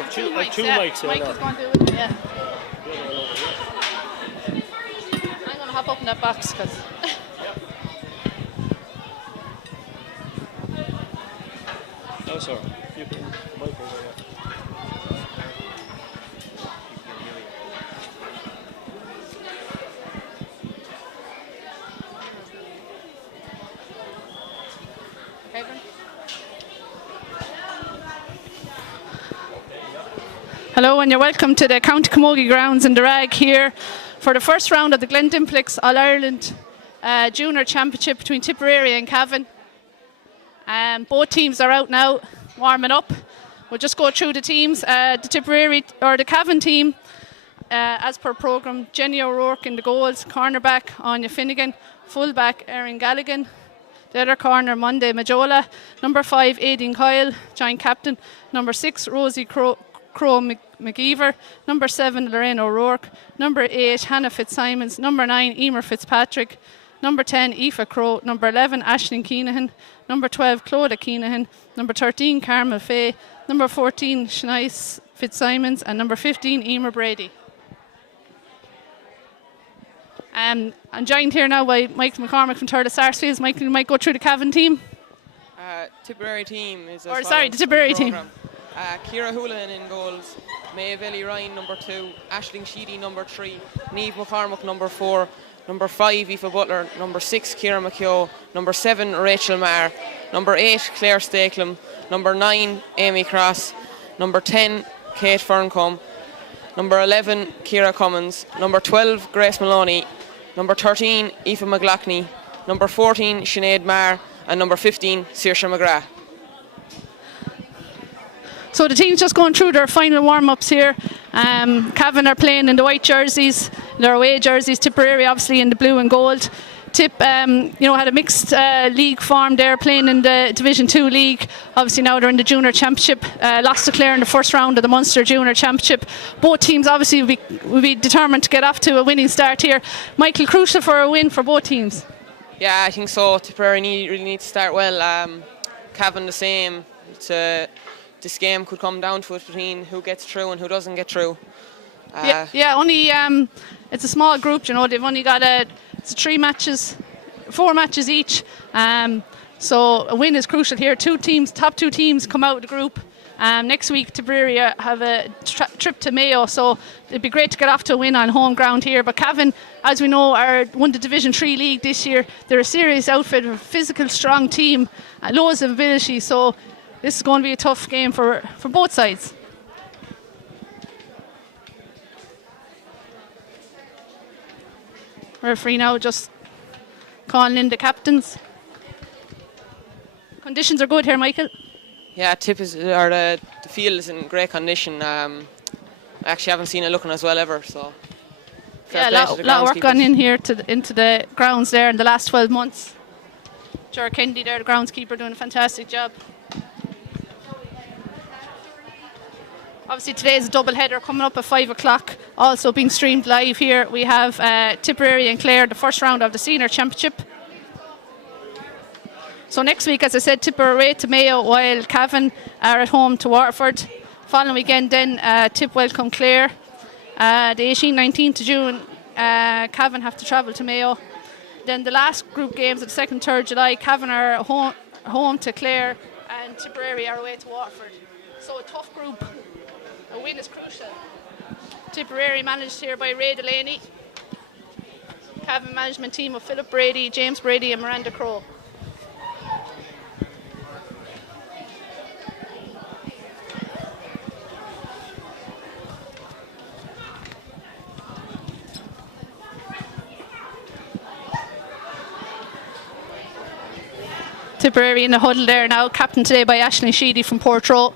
I've two mics here. Michael's going to do it, yeah. I'm going to hop up in that box because. Oh, sorry. You can mic over here. Hello and you're welcome to the County Camogie grounds in the Rag here for the first round of the Glendimplex All-Ireland Junior Championship between Tipperary and Cavan. Both teams are out now warming up. We'll just go through the teams. The Tipperary or the Cavan team, as per programme, Jenny O'Rourke in the goals, cornerback Anya Finnegan, fullback Erin Galligan, the other corner Monday Majola, number 5 Aideen Kyle, joint captain, number 6 Rosie Crow McGeever, number 7 Lorraine O'Rourke, number 8 Hannah Fitzsimons, number 9 Emer Fitzpatrick, number 10 Aoife Crow, number 11 Aisling Keenahan, number 12 Clodagh Keenahan, number 13 Carmel Fay, number 14 Shanice Fitzsimons, and number 15 Emer Brady. I'm joined here now by Michael McCormick from Thurles Sarsfields. Michael, you might go through the Cavan team. Tipperary team is the Tipperary team. Ciara Houlihan in goals, Maeve Ellie Ryan number 2, Aisling Sheedy number 3, Niamh McCormick number 4, number 5 Aoife Butler, number 6 Ciara McKeough, number 7 Rachel Marr, number 8 Claire Stakelum, number 9 Amy Cross, number 10 Kate Ferncombe, number 11 Ciara Cummins, number 12 Grace Maloney, number 13 Aoife McLaughlin, number 14 Sinead Marr, and number 15 Saoirse McGrath. So the team's just going through their final warm-ups here. Cavan are playing in the white jerseys, their away jerseys. Tipperary obviously in the blue and gold. Tip, had a mixed league form there, playing in the Division 2 league. Obviously now they're in the Junior Championship. Lost to Clare in the first round of the Munster Junior Championship. Both teams obviously will be determined to get off to a winning start here. Michael, crucial for a win for both teams. Yeah, I think so. Tipperary really need to start well. Cavan the same. This game could come down to it between who gets through and who doesn't get through. Only it's a small group, they've only got 4 matches each. So a win is crucial here. Top two teams come out of the group. Next week Tipperary have a trip to Mayo, so it'd be great to get off to a win on home ground here. But Cavan, as we know, won the Division 3 league this year. They're a serious outfit, a physical, strong team, loads of ability. So this is going to be a tough game for both sides. Referee now just calling in the captains. Conditions are good here, Michael. Yeah, the field is in great condition. I actually haven't seen it looking as well ever. So yeah, a lot of work gone in here into the grounds there in the last 12 months. Ger Kennedy there, the groundskeeper, doing a fantastic job. Obviously today's a double header coming up at 5 o'clock, also being streamed live here. We have Tipperary and Clare, the first round of the Senior Championship. So next week, as I said, Tipperary away to Mayo, while Cavan are at home to Waterford. Following weekend then, Tip welcome Clare. The 18-19th of June, Cavan have to travel to Mayo. Then the last group games of the 2nd, 3rd July, Cavan are home to Clare and Tipperary are away to Waterford. So a tough group. A win is crucial. Tipperary managed here by Ray Delaney. Cavan management team of Philip Brady, James Brady and Miranda Crow. Tipperary in the huddle there now, captained today by Aisling Sheedy from Portroe.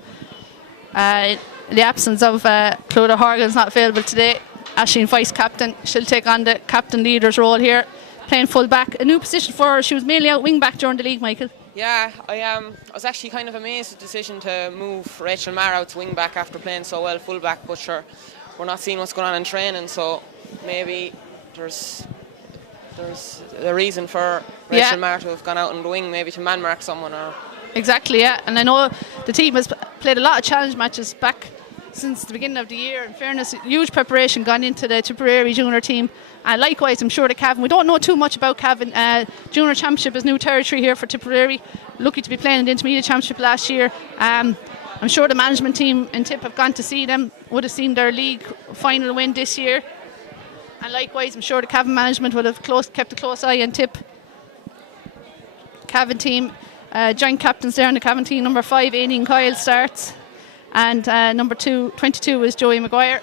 In the absence of Clodagh Horgan's not available today, Aisling vice captain. She'll take on the captain leader's role here, playing full back. A new position for her. She was mainly out wing back during the league, Michael. Yeah, I was actually kind of amazed at the decision to move Rachel Marr out to wing back after playing so well full back, but sure, we're not seeing what's going on in training, so maybe there's a reason for Rachel Marr to have gone out on the wing, maybe to man mark someone or. Exactly, yeah. And I know the team has played a lot of challenge matches back since the beginning of the year. In fairness, huge preparation gone into the Tipperary junior team. And likewise, I'm sure the Cavan, we don't know too much about Cavan. Junior Championship is new territory here for Tipperary. Lucky to be playing in the Intermediate Championship last year. I'm sure the management team in Tip have gone to see them, would have seen their league final win this year. And likewise, I'm sure the Cavan management would have kept a close eye on Tip. Cavan team, joint captains there on the Cavan team. Number 5, Aileen Kyle starts. And number 22 is Joey Maguire.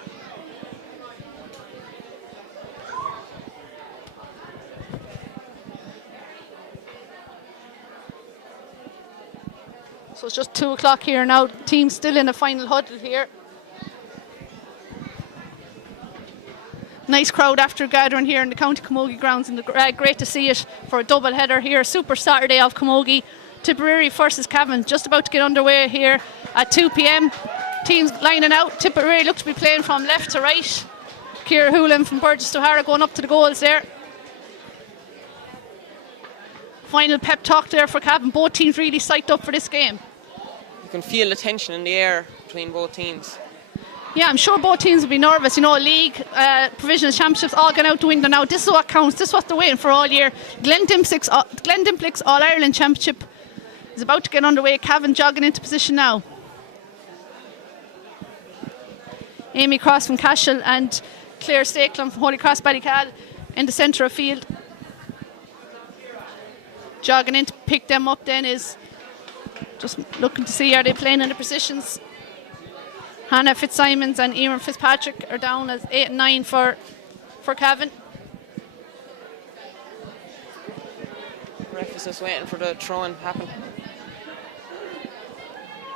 So it's just 2 o'clock here now. Team's still in the final huddle here. Nice crowd after gathering here in the County Camogie grounds, and great to see it for a double header here. Super Saturday of Camogie. Tipperary versus Cavan just about to get underway here at 2 p.m. Teams lining out. Tipperary look to be playing from left to right. Ciara Hoolan from Burgess O'Hara going up to the goals there. Final pep talk there for Cavan. Both teams really psyched up for this game. You can feel the tension in the air between both teams. Yeah, I'm sure both teams will be nervous. You know, league, provisional championships, all gone out the window now. This is what counts. This is what they're waiting for all year. Glendimplick's All-Ireland Championship is about to get underway. Cavan jogging into position now. Amy Cross from Cashel and Claire Stakelum from Holy Cross Ballycal in the centre of field. Jogging in to pick them up then is just looking to see are they playing in the positions. Hannah Fitzsimons and Eamon Fitzpatrick are down as 8 and 9 for Cavan. Ref is just waiting for the throw-in to happen.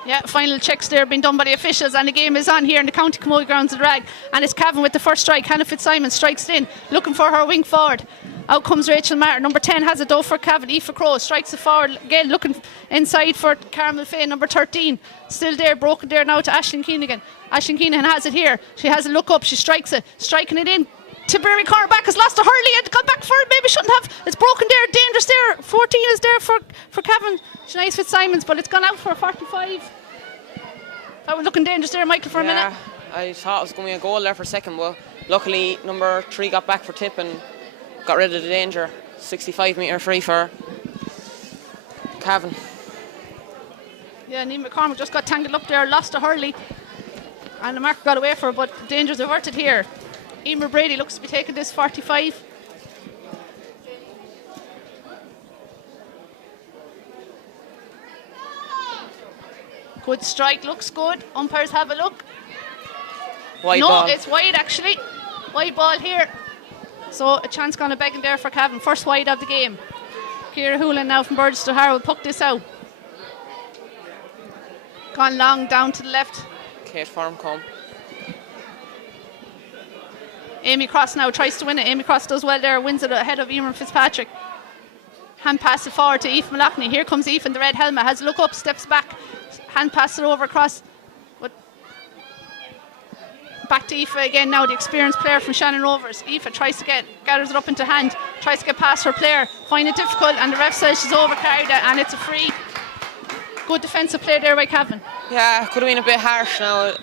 Yeah, final checks there being done by the officials, and the game is on here in the County Camogie grounds of the Rag. And it's Cavan with the first strike. Hannah Fitzsimons strikes it in, looking for her wing forward. Out comes Rachel Martin. Number 10 has it though for Cavan. Aoife Crowe strikes it forward again, looking inside for Carmel Faye. Number 13 still there, broken there now to Aisling Keenan. Aisling Keenan has it here. She has a look up. She strikes it, striking it in. Tipperary cornerback has lost to Hurley and gone back for it. Maybe shouldn't have. It's broken there. Dangerous there. 14 is there for Cavan. Shanice Fitzsimons, but it's gone out for 45. That was looking dangerous there, Michael, for a minute. I thought it was going to be a goal there for a second, but luckily number 3 got back for Tip and got rid of the danger. 65-metre free for Cavan. Yeah, Neil McCormick just got tangled up there, lost to Hurley, and the mark got away for her, but the danger's averted here. Emer Brady looks to be taking this 45. Good strike, looks good. Umpires have a look. Wide ball. No, it's wide actually. Wide ball here. So a chance gone a begging there for Cavan. First wide of the game. Ciara Hoolan now from Burgess O'Hara will puck this out. Gone long down to the left. Kate Farmcombe. Amy Cross now tries to win it. Amy Cross does well there, wins it ahead of Eamon Fitzpatrick. Hand pass it forward to Aoife Malachny. Here comes Aoife in the red helmet. Has a look up, steps back. Hand pass it over across. But back to Aoife again now, the experienced player from Shannon Rovers. Aoife tries to gathers it up into hand, tries to get past her player, find it difficult, and the ref says she's overcarried it, and it's a free. Good defensive play there by Cavan. Yeah, could have been a bit harsh now.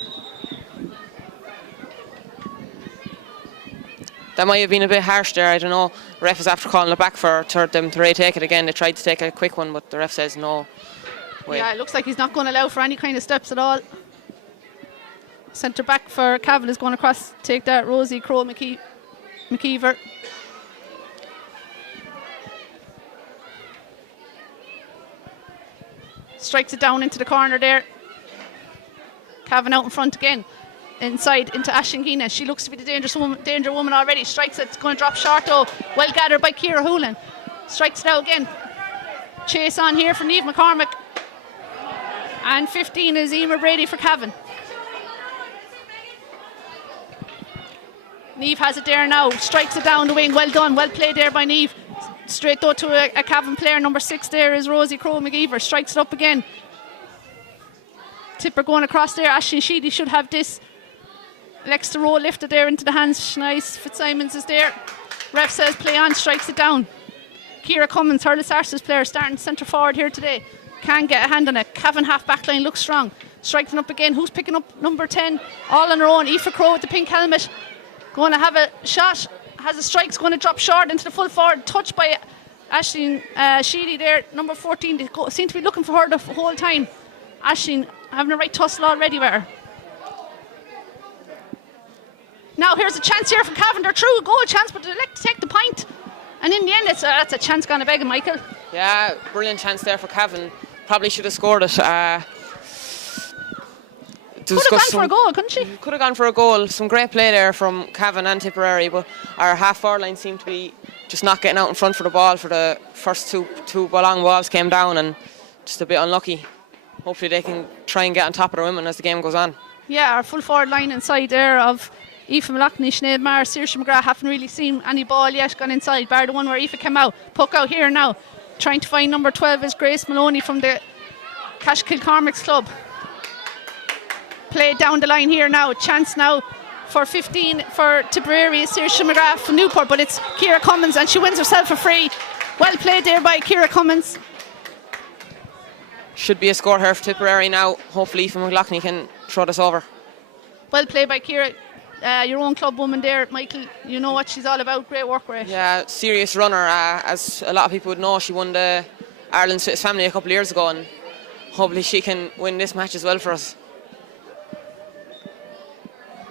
That might have been a bit harsh there, I don't know. The ref is after calling it back for them to retake it again. They tried to take a quick one, but the ref says no. Wait. Yeah, it looks like he's not going to allow for any kind of steps at all. Centre back for Cavan is going across, take that, Rosie Crowe McKeever. Strikes it down into the corner there. Cavan out in front again. Inside into Aisling Keenan. She looks to be the danger woman already. Strikes it, it's going to drop short though. Well gathered by Ciara Hoolan. Strikes it out again. Chase on here for Niamh McCormick. And 15 is Emer Brady for Cavan. Niamh has it there now. Strikes it down the wing. Well done. Well played there by Niamh. Straight though to a Cavan player. Number 6 there is Rosie Crowe McGeever. Strikes it up again. Tipper going across there. Aisling Sheedy should have this. Lex the roll lifted there into the hands. Nice. Fitzsimons is there. Ref says play on. Strikes it down. Ciara Cummins, Hurlis Arse's player, starting centre forward here today. Can get a hand on it. Cavan half back line looks strong. striking up again. Who's picking up number 10? All on her own. Aoife Crowe with the pink helmet. Going to have a shot. Has a strike. It's going to drop short into the full forward. Touched by Aisling Sheedy there. Number 14. They seem to be looking for her the whole time. Aisling having a right tussle already with her. Now here's a chance here for Cavan. They're through a goal chance, but they elect to take the point. And in the end, that's a chance gone a begging, Michael. Yeah, brilliant chance there for Cavan. Probably should have scored it. Could have gone for a goal, couldn't she? Could have gone for a goal. Some great play there from Cavan and Tipperary, but our half-forward line seemed to be just not getting out in front for the ball for the first two long balls came down, and just a bit unlucky. Hopefully they can try and get on top of the women as the game goes on. Yeah, our full forward line inside there of Aoife Malachney, Sinead Maher, Saoirse McGrath haven't really seen any ball yet gone inside, bar the one where Aoife came out. Puck out here now. Trying to find number 12 is Grace Maloney from the Cash Kilcormac's club. Play down the line here now. Chance now for 15 for Tipperary, Saoirse McGrath from Newport, but it's Ciara Cummins and she wins herself a free. Well played there by Ciara Cummins. Should be a score here for Tipperary now. Hopefully Aoife McLaughlin can throw this over. Well played by Ciara. Your own club woman there, Michael. You know what she's all about. Great work rate. Yeah, serious runner. As a lot of people would know, she won the Ireland's Fittest Family a couple of years ago, and hopefully she can win this match as well for us.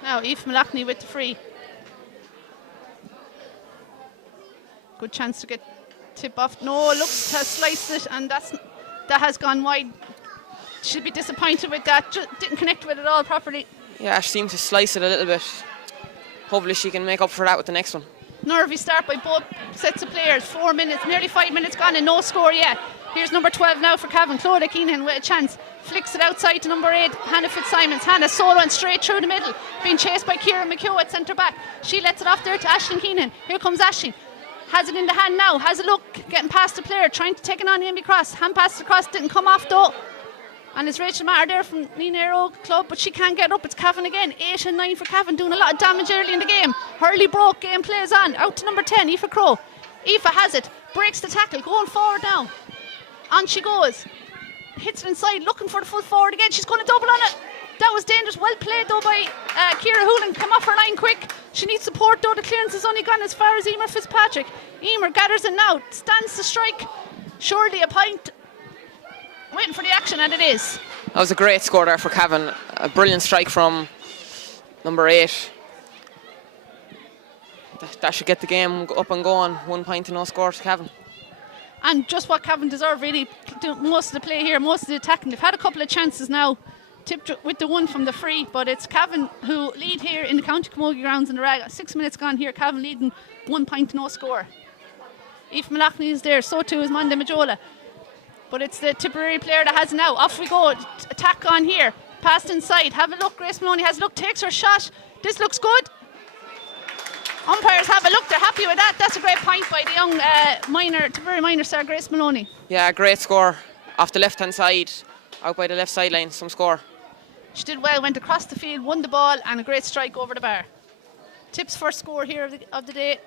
Now Aoife Malachney with the free. Good chance to get tip off. No, looks to have sliced it, and that has gone wide. She'll be disappointed with that. Just didn't connect with it all properly. Yeah, she seemed to slice it a little bit. Hopefully she can make up for that with the next one. Nervy start by both sets of players. 4 minutes, nearly 5 minutes gone and no score yet. Here's number 12 now for Cavan. Clodagh Keenan with a chance. Flicks it outside to number 8, Hannah Fitzsimons. Hannah solo and straight through the middle. Being chased by Ciara McHugh at centre back. She lets it off there to Aisling Keenan. Here comes Aisling. Has it in the hand now. Has a look. Getting past the player. Trying to take it on Amy Cross. Hand passed across. Didn't come off though. And it's Rachel Maher there from Nina Oak Club, but she can't get up. It's Cavan again. 8 and 9 for Cavan, doing a lot of damage early in the game. Hurley broke, game plays on. Out to number 10, Aoife Crowe. Aoife has it, breaks the tackle, going forward now. On she goes. Hits it inside, looking for the full forward again. She's going to double on it. That was dangerous. Well played though by Ciara Hoolan. Come off her line quick. She needs support though. The clearance has only gone as far as Emer Fitzpatrick. Emer gathers it now, stands to strike. Surely a point. Waiting for the action, and it is. That was a great score there for Cavan. A brilliant strike from number 8. That should get the game up and going. 1 point to no score to Cavan. And just what Cavan deserve, really. Most of the play here, most of the attacking. They've had a couple of chances now, tipped with the one from the free, but it's Cavan who lead here in the County Camogie grounds in the rag. 6 minutes gone here. Cavan leading 1 point to no score. Aoife Malachney is there, so too is Manda Majola. But it's the Tipperary player that has it now. Off we go. Attack on here. Passed inside. Have a look. Grace Maloney has a look. Takes her shot. This looks good. Umpires have a look. They're happy with that. That's a great point by the young Tipperary minor star Grace Maloney. Yeah, great score. Off the left-hand side. Out by the left sideline. Some score. She did well. Went across the field. Won the ball. And a great strike over the bar. Tip's first score here of the day.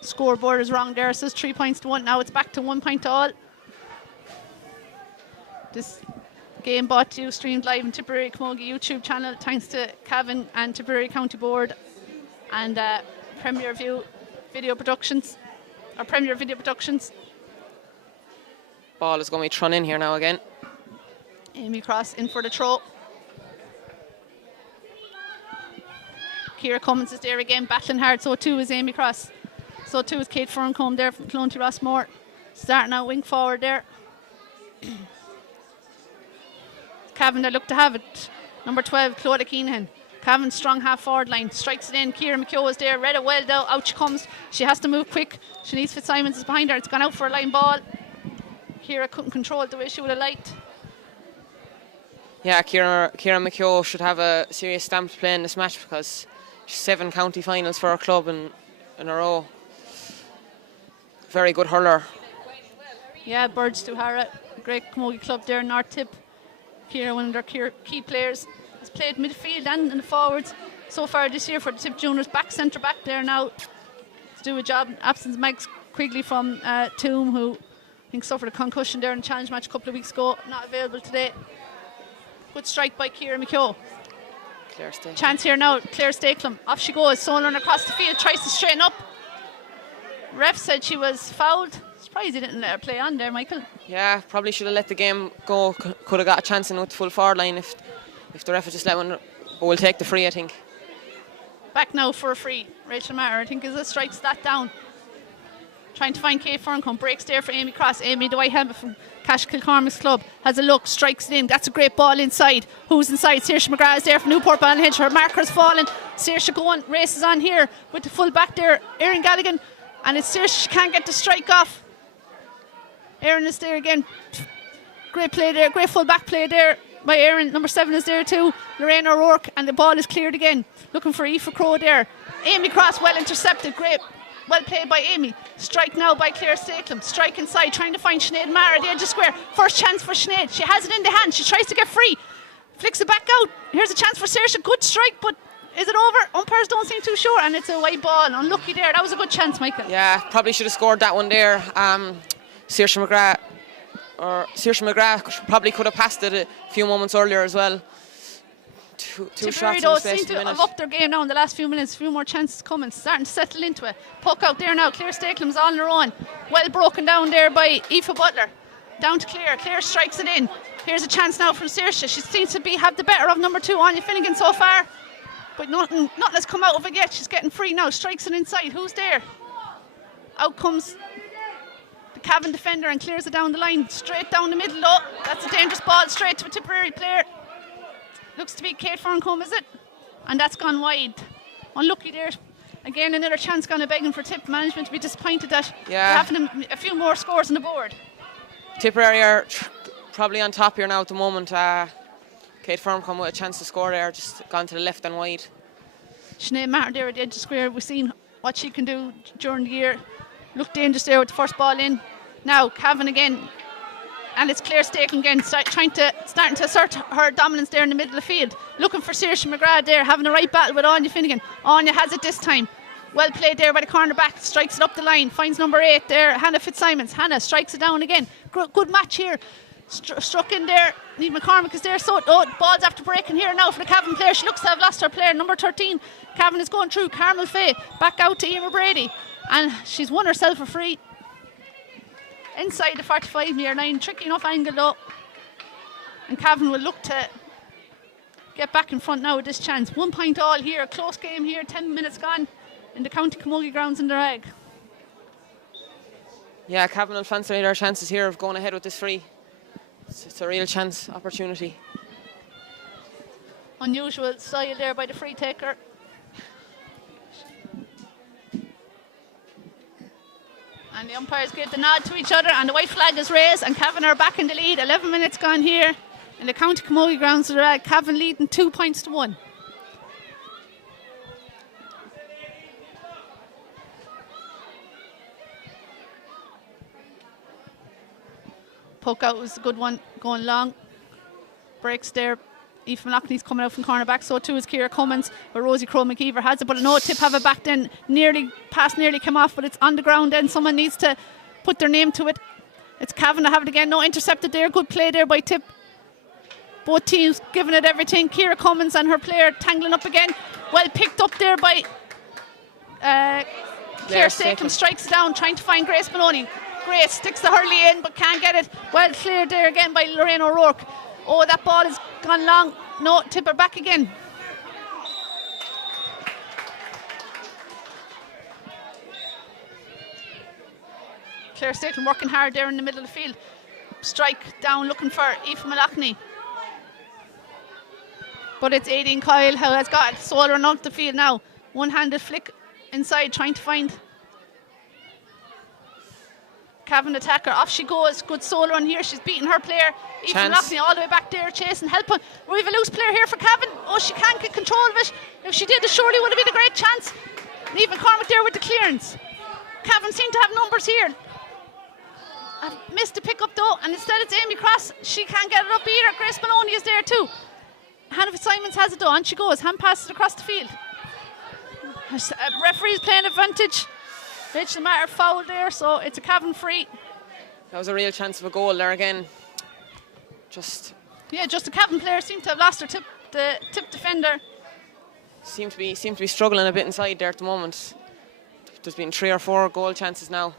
Scoreboard is wrong there. It says 3 points to 1. Now it's back to 1 point to all. This game brought to you, streamed live on Tipperary Camogie YouTube channel, thanks to Cavan and Tipperary County Board and Premier Video Productions. Ball is going to be thrown in here now again. Amy Cross in for the throw. Ciara Cummins is there again, battling hard. So too is Amy Cross. So too is Kate Ferncombe there from Clonty Rossmore. Starting out wing forward there. Cavan, they look to have it. Number 12, Clodagh Keenan. Cavan strong half forward line. Strikes it in. Ciara McHugh is there. Read it well though. Out she comes. She has to move quick. She needs Fitzsimons is behind her. It's gone out for a line ball. Ciara couldn't control it the way she would have liked. Yeah, Ciara McHugh should have a serious stamp to play in this match because she's 7 county finals for her club in a row. Very good hurler. Yeah, Birds Tuhara, great camogie club there in North Tip. Ciara, one of their key players, has played midfield and in the forwards so far this year for the Tip Juniors. Back centre back there now. do a job. Absence Max Quigley from Toom, who I think suffered a concussion there in the challenge match a couple of weeks ago. Not available today. Good strike by Ciara McKeough. Claire Stakelum. Chance here now, Claire Stakelum. Off she goes, Solon across the field, tries to straighten up. Ref said she was fouled. Surprised he didn't let her play on there, Michael. Yeah, probably should have let the game go. Could have got a chance in with the full forward line if the ref had just let one. But we'll take the free, I think. Back now for a free. Rachel Matter, I think, as it strikes that down. Trying to find Kate Ferncombe. Breaks there for Amy Cross. Amy, the white helmet from Cash Kilcormac's club, has a look, strikes it in. That's a great ball inside. Who's inside? Saoirse McGrath is there from Newport Ballinhinch. Her marker's fallen. Saoirse going, races on here with the full back there. Erin Galligan. And it's Saoirse, she can't get the strike off. Erin is there again. Great play there, great full back play there by Erin. Number 7 is there too, Lorraine O'Rourke, and the ball is cleared again. Looking for Aoife Crowe there. Amy Cross, well intercepted, great. Well played by Amy. Strike now by Claire Stakelum. Strike inside, trying to find Sinead Mara at the edge of square. First chance for Sinead. She has it in the hand. She tries to get free. Flicks it back out. Here's a chance for Saoirse. Good strike, but is it over? Umpires don't seem too sure, and it's a wide ball. Unlucky there. That was a good chance, Michael. Yeah, probably should have scored that one there. Saoirse McGrath probably could have passed it a few moments earlier as well. Two shots in the space seem of a to have minute. upped their game now in the last few minutes. A few more chances coming, starting to settle into it. Puck out there now. Claire Stakelum's on her own. Well broken down there by Aoife Butler. Down to Claire. Claire strikes it in. Here's a chance now from Saoirse. She seems to have the better of number 2, Anya Finnegan, so far. But nothing has come out of it yet. She's getting free now. Strikes it inside. Who's there? Out comes the Cavan defender and clears it down the line. Straight down the middle. Oh, that's a dangerous ball. Straight to a Tipperary player. Looks to be Kate Ferncombe, is it? And that's gone wide. Unlucky there. Again, another chance gone begging for Tip management to be disappointed that they're having a few more scores on the board. Tipperary are probably on top here now at the moment. Kate Ferncombe with a chance to score there, just gone to the left and wide. Sinead Matter there at the edge of the square. We've seen what she can do during the year. Looked dangerous there with the first ball in. Now Cavan again. And it's Claire Stakelum again, starting to assert her dominance there in the middle of the field. Looking for Saoirse McGrath there, having a right battle with Anya Finnegan. Anya has it this time. Well played there by the corner back, strikes it up the line, finds number 8 there, Hannah Fitzsimons. Hannah strikes it down again. Good match here. Struck in there. Niamh McCormick is there. So ball's after breaking here now for the Cavan player. She looks to have lost her player, number 13. Cavan is going through. Carmel Faye back out to Emer Brady, and she's won herself a free. Inside the 45 near line, tricky enough angle though. And Cavan will look to get back in front now with this chance. 1 point all here, close game here, 10 minutes gone in the County Camogie grounds in the Rag. Yeah, Cavan will fancy their chances here of going ahead with this free. It's a real chance, opportunity. Unusual style there by the free taker. And the umpires give the nod to each other, and the white flag is raised, and Cavan are back in the lead. 11 minutes gone here in the County Camogie grounds. Cavan leading 2 points to 1. Poke out was a good one, going long. Breaks there. Aoife Malachney's coming out from corner back, so too is Ciara Cummins, but Rosie Crowe McKeever has it, but no, Tip have it back then. Pass nearly came off, but it's on the ground then. Someone needs to put their name to it. It's Cavan to have it again. No, intercepted there. Good play there by Tip. Both teams giving it everything. Ciara Cummins and her player tangling up again. Well picked up there by Claire Stakelum. Strikes it down, trying to find Grace Maloney. Grace sticks the hurley in, but can't get it. Well cleared there again by Lorraine O'Rourke. Oh, that ball has gone long. No, Tipper back again. Claire Stakelum working hard there in the middle of the field. Strike down, looking for Aoife Malachney. But it's Aideen Kyle who has got it. Solar and up the field now. One-handed flick inside, trying to find Cavan attacker. Off she goes. Good solo on here. She's beating her player. Aoife Malachney all the way back there, chasing, helping. We have a loose player here for Cavan. Oh, she can't get control of it. If she did, it surely would have been a great chance. Niamh McCormick there with the clearance. Cavan seem to have numbers here. I've missed the pick up though, and instead it's Amy Cross. She can't get it up either. Grace Maloney is there too. Hannah Fitzsimons has it though, and she goes. Hand passes it across the field. Referee's playing advantage. Rachel Matter fouled there, so it's a Cavan free. That was a real chance of a goal there again. Just a Cavan player seemed to have lost the tip defender. seem to be struggling a bit inside there at the moment. There's been 3 or 4 goal chances now.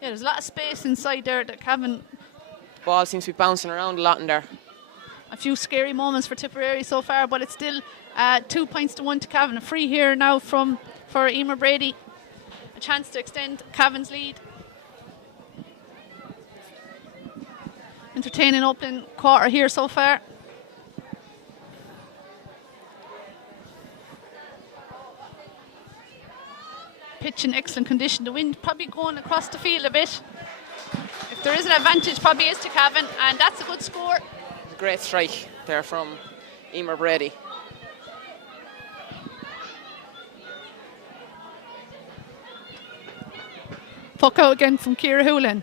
Yeah, there's a lot of space inside there that Cavan. Ball seems to be bouncing around a lot in there. A few scary moments for Tipperary so far, but it's still 2 points to 1 to Cavan. A free here now for Emer Brady. A chance to extend Cavan's lead. Entertaining opening quarter here so far. Pitch in excellent condition. The wind probably going across the field a bit. If there is an advantage, probably is to Cavan, and that's a good score. A great strike there from Emer Brady. Puck out again from Ciara Hoolan.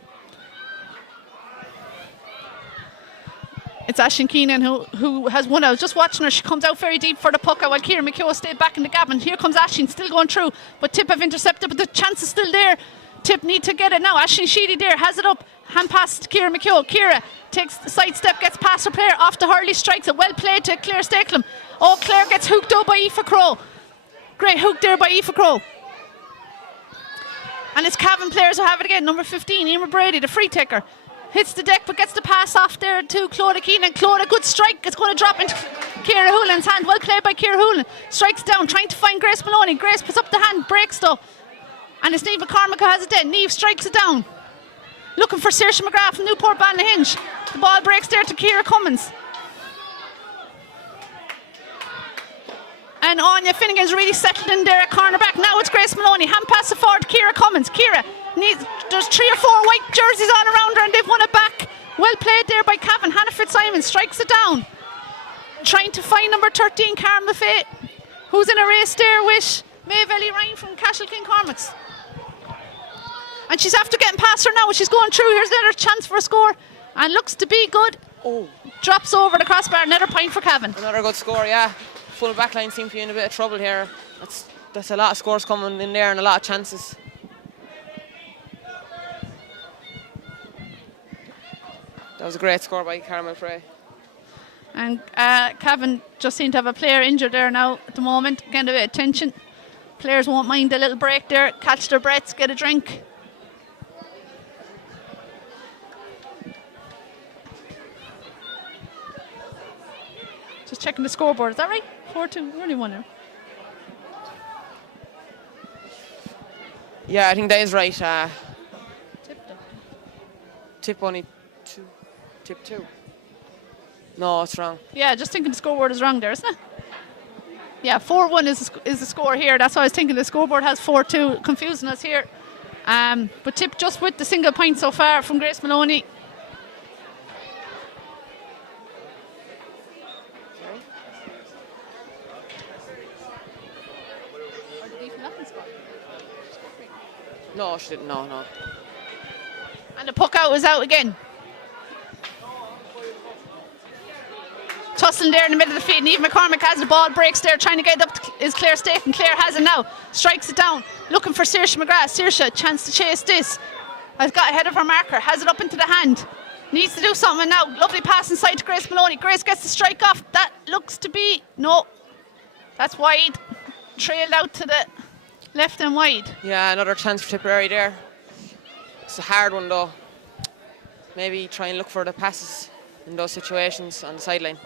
It's Aisling Keenan who has won. I was just watching her. She comes out very deep for the puck out while Ciara McKeough stayed back in the gap. And here comes Aisling, still going through. But Tip have intercepted, but the chance is still there. Tip need to get it now. Aisling Sheedy there has it up. Hand pass to Ciara McKeough. Ciara takes the side step, gets past her player. Off to Hurley, strikes it. Well played to Claire Stakelum. Oh, Claire gets hooked out by Aoife Crowe. Great hook there by Aoife Crowe. And it's Cavan players who have it again. Number 15, Emer Brady, the free taker. Hits the deck but gets the pass off there to Clodagh Keenan. Clodagh, good strike. It's going to drop into Ciara Hoolan's hand. Well played by Ciara Hoolan. Strikes down, trying to find Grace Maloney. Grace puts up the hand, breaks though. And it's Niamh McCormick who has it then. Niamh strikes it down. Looking for Saoirse McGrath from Newport Ballynahinch. The ball breaks there to Ciara Cummins. And Anya Finnegan's really settled in there at cornerback. Now it's Grace Maloney. Hand pass it forward to Ciara Cummins. Ciara there's 3 or 4 white jerseys on around her and they've won it back. Well played there by Cavan. Hannah Fitzsimon strikes it down. Trying to find number 13, Karen Maffei, who's in a race there with Maeve Ellie Ryan from Cashel King Cormac's. And she's after getting past her now. She's going through. Here's another chance for a score. And looks to be good. Oh. Drops over the crossbar. Another point for Cavan. Another good score, yeah. Full back line seem to be in a bit of trouble here. That's a lot of scores coming in there and a lot of chances. That was a great score by Carmel Frey. And Cavan just seem to have a player injured there now at the moment. Getting a bit of attention. Players won't mind a little break there. Catch their breaths, get a drink. Just checking the scoreboard. Is that right? 4-2. We're only 1-0. Yeah, I think that is right. Tip only 2. Tip 2. No, it's wrong. Yeah, just thinking the scoreboard is wrong there, isn't it? Yeah, 4-1 is the score here. That's why I was thinking the scoreboard has 4-2, confusing us here. But Tip just with the single point so far from Grace Maloney. No, she didn't. No. And the puck out is out again. Tussling there in the middle of the field. Niamh McCormick has the ball, breaks there, trying to get it up to is Claire Staken. Claire has it now, strikes it down, looking for Saoirse McGrath. Saoirse, chance to chase this. Has got ahead of her marker, has it up into the hand. Needs to do something now. Lovely pass inside to Grace Maloney. Grace gets the strike off. That looks to be, no, that's wide. Trailed out to the left and wide. Yeah, another chance for Tipperary there. It's a hard one though. Maybe try and look for the passes in those situations on the sideline.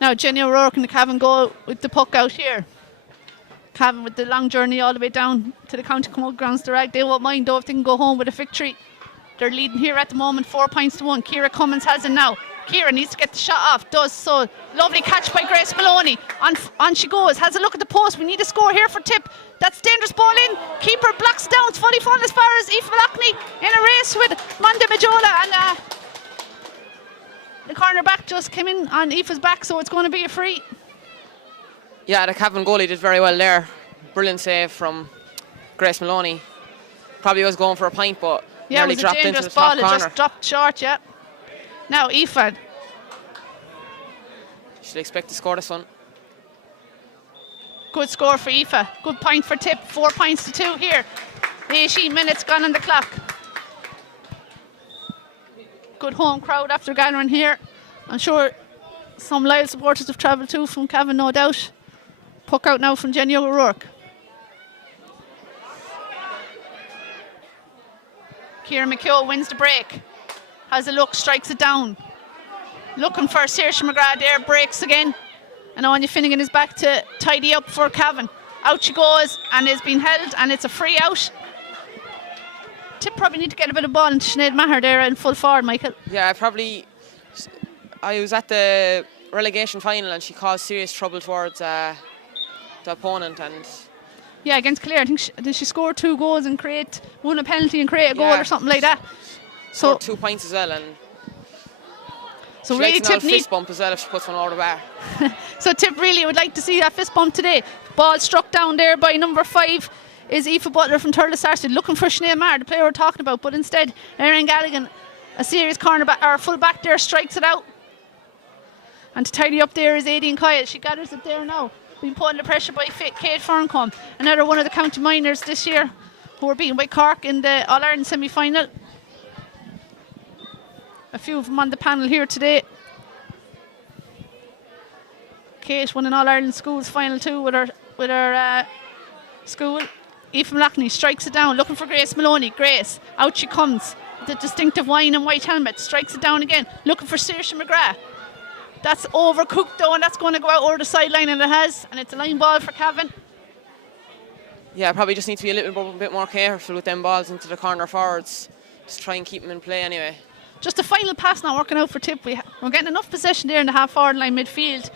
Now Jenny O'Rourke and the Cavan go with the puck out here. Cavan with the long journey all the way down to the County Camogie grounds to Rag. They won't mind though if they can go home with a victory. They're leading here at the moment, 4 points to 1. Ciara Cummins has it now. Ciara needs to get the shot off, does so. Lovely catch by Grace Maloney. On she goes, has a look at the post. We need a score here for Tip. That's dangerous ball in. Keeper blocks down. It's fully fun as far as Aoife Loughney in a race with Monda Majola. And the corner back just came in on Aoife's back, so it's going to be a free. Yeah, the Cavan goalie did very well there. Brilliant save from Grace Maloney. Probably was going for a point, but yeah, nearly it was dropped a into dangerous the top ball. corner. It just dropped short, yeah. Now Aoife. Should expect to score this one. Good score for Aoife. Good point for Tip. 4 points to 2 here. 18 minutes gone on the clock. Good home crowd after gathering here. I'm sure some loyal supporters have travelled too from Cavan, no doubt. Puck out now from Jenny O'Rourke. Ciara McKeown wins the break. Has a look, strikes it down. Looking for Saoirse McGrath there, breaks again. And Anya Finnegan is back to tidy up for Cavan. Out she goes and is being held, and it's a free out. Tip probably need to get a bit of ball into Sinead Maher there in full forward, Michael. Yeah, I was at the relegation final and she caused serious trouble towards the opponent. And yeah, against Clare, I think she scored 2 goals and won a penalty and create a goal or something like that. So 2 points as well, and so she really likes Tip an old fist bump as well if she puts one over the bar. So Tip really would like to see that fist bump today. Ball struck down there by number 5 is Aoife Butler from Thurles Sarsfield, looking for Sinead Maher, the player we're talking about, but instead Erin Galligan, a serious cornerback or full back there, strikes it out. And to tidy up there is Aideen Kyle. She gathers it there now. Being put under pressure by Kate Ferncombe, another one of the county minors this year who were beaten by Cork in the All-Ireland semi-final. A few of them on the panel here today. Kate won an All-Ireland schools final too with her school. Aoife McLaughlin strikes it down, looking for Grace Maloney. Grace, out she comes. The distinctive wine and white helmet, strikes it down again, looking for Saoirse McGrath. That's overcooked though, and that's going to go out over the sideline, and it has, and it's a line ball for Cavan. Yeah, probably just need to be a little bit more careful with them balls into the corner forwards. Just try and keep them in play anyway. Just a final pass not working out for Tip. We're getting enough possession there in the half forward line midfield.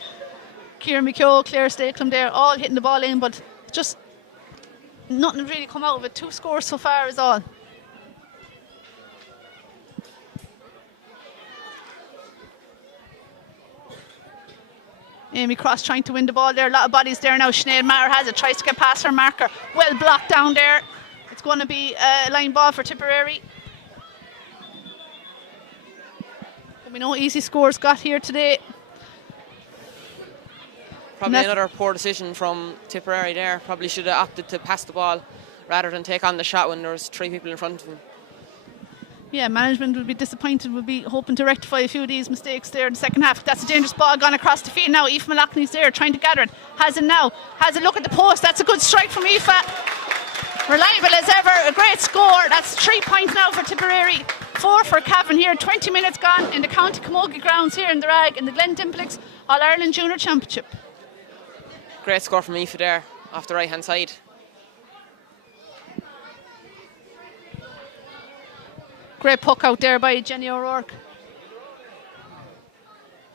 Ciara McKeown, Claire Stakelum there, all hitting the ball in, but just nothing really come out of it. 2 scores so far is all. Amy Cross trying to win the ball there. A lot of bodies there now. Sinead Maher has it. Tries to get past her marker. Well blocked down there. It's going to be a line ball for Tipperary. But we know easy scores got here today. Probably another poor decision from Tipperary there. Probably should have opted to pass the ball rather than take on the shot when there was 3 people in front of him. Yeah, management will be disappointed. We'll be hoping to rectify a few of these mistakes there in the second half. That's a dangerous ball gone across the field now. Aoife McLaughlin's there trying to gather it. Has it now. Has a look at the post. That's a good strike from Aoife. Reliable as ever. A great score. That's 3 points now for Tipperary. 4 for Cavan here. 20 minutes gone in the County Camogie grounds here in the Rag in the Glen Dimplex All-Ireland Junior Championship. Great score from Aoife there off the right hand side. Great puck out there by Jenny O'Rourke.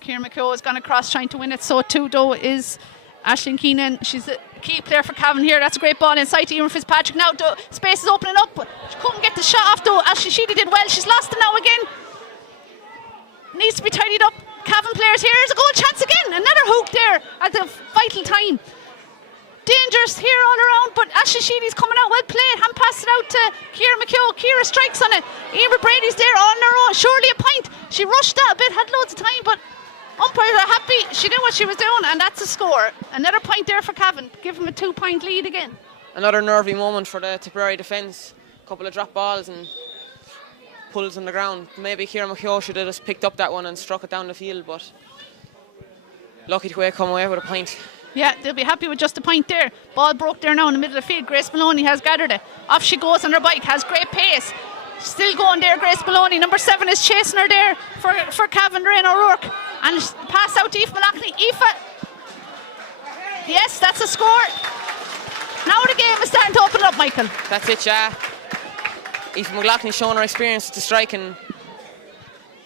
Ciara McKeown has gone across trying to win it. So too though is Aisling Keenan. She's a key player for Cavan here. That's a great ball inside to Emer Fitzpatrick. Now the space is opening up, but she couldn't get the shot off though. Aisling Sheedy did well. She's lost it now again. Needs to be tidied up. Cavan players here. Here's a goal chance again. Another hook there at the vital time. Dangerous here all around, but Aisling Sheedy's coming out well played. Hand passed it out to Ciara McKeown. Ciara strikes on it. Emer Brady's there on her own. Surely a point. She rushed that a bit, had loads of time, but umpires are happy. She knew what she was doing, and that's a score. Another point there for Cavan. Give them a 2-point lead again. Another nervy moment for the Tipperary defence. A couple of drop balls and pulls on the ground. Maybe Ciara McKeown should have just picked up that one and struck it down the field, but lucky to come away with a point. Yeah, they'll be happy with just a point there. Ball broke there now in the middle of the field. Grace Maloney has gathered it. Off she goes on her bike, has great pace. Still going there, Grace Maloney. Number 7 is chasing her there for Cavan, Lorraine O'Rourke. And pass out to Aoife McLaughlin. Aoife. Yes, that's a score. Now the game is starting to open up, Michael. That's it, yeah. Aoife McLaughlin showing her experience with the strike, and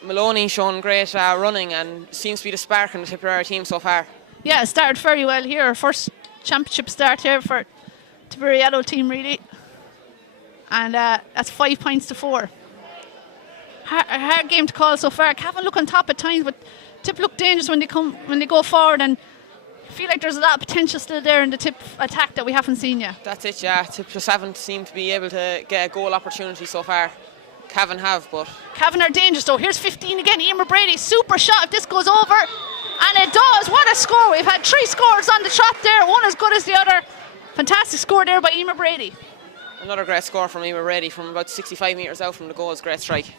Maloney showing great running, and seems to be the spark in the Tipperary team so far. Yeah, it started very well here. Our first championship start here for Tipperary adult team, really. And that's 5 points to 4. Hard game to call so far. Cavan look on top at times, but Tip look dangerous when they go forward, and I feel like there's a lot of potential still there in the Tip attack that we haven't seen yet. That's it, yeah. Tip just haven't seemed to be able to get a goal opportunity so far. Cavan have, but Cavan are dangerous though. Here's 15 again. Emer Brady, super shot. If this goes over, And it does. What a score. We've had 3 scores on the trot there, one as good as the other. Fantastic score there by Emer Brady. Another great score from Emer Brady from about 65 metres out from the goals. Great strike.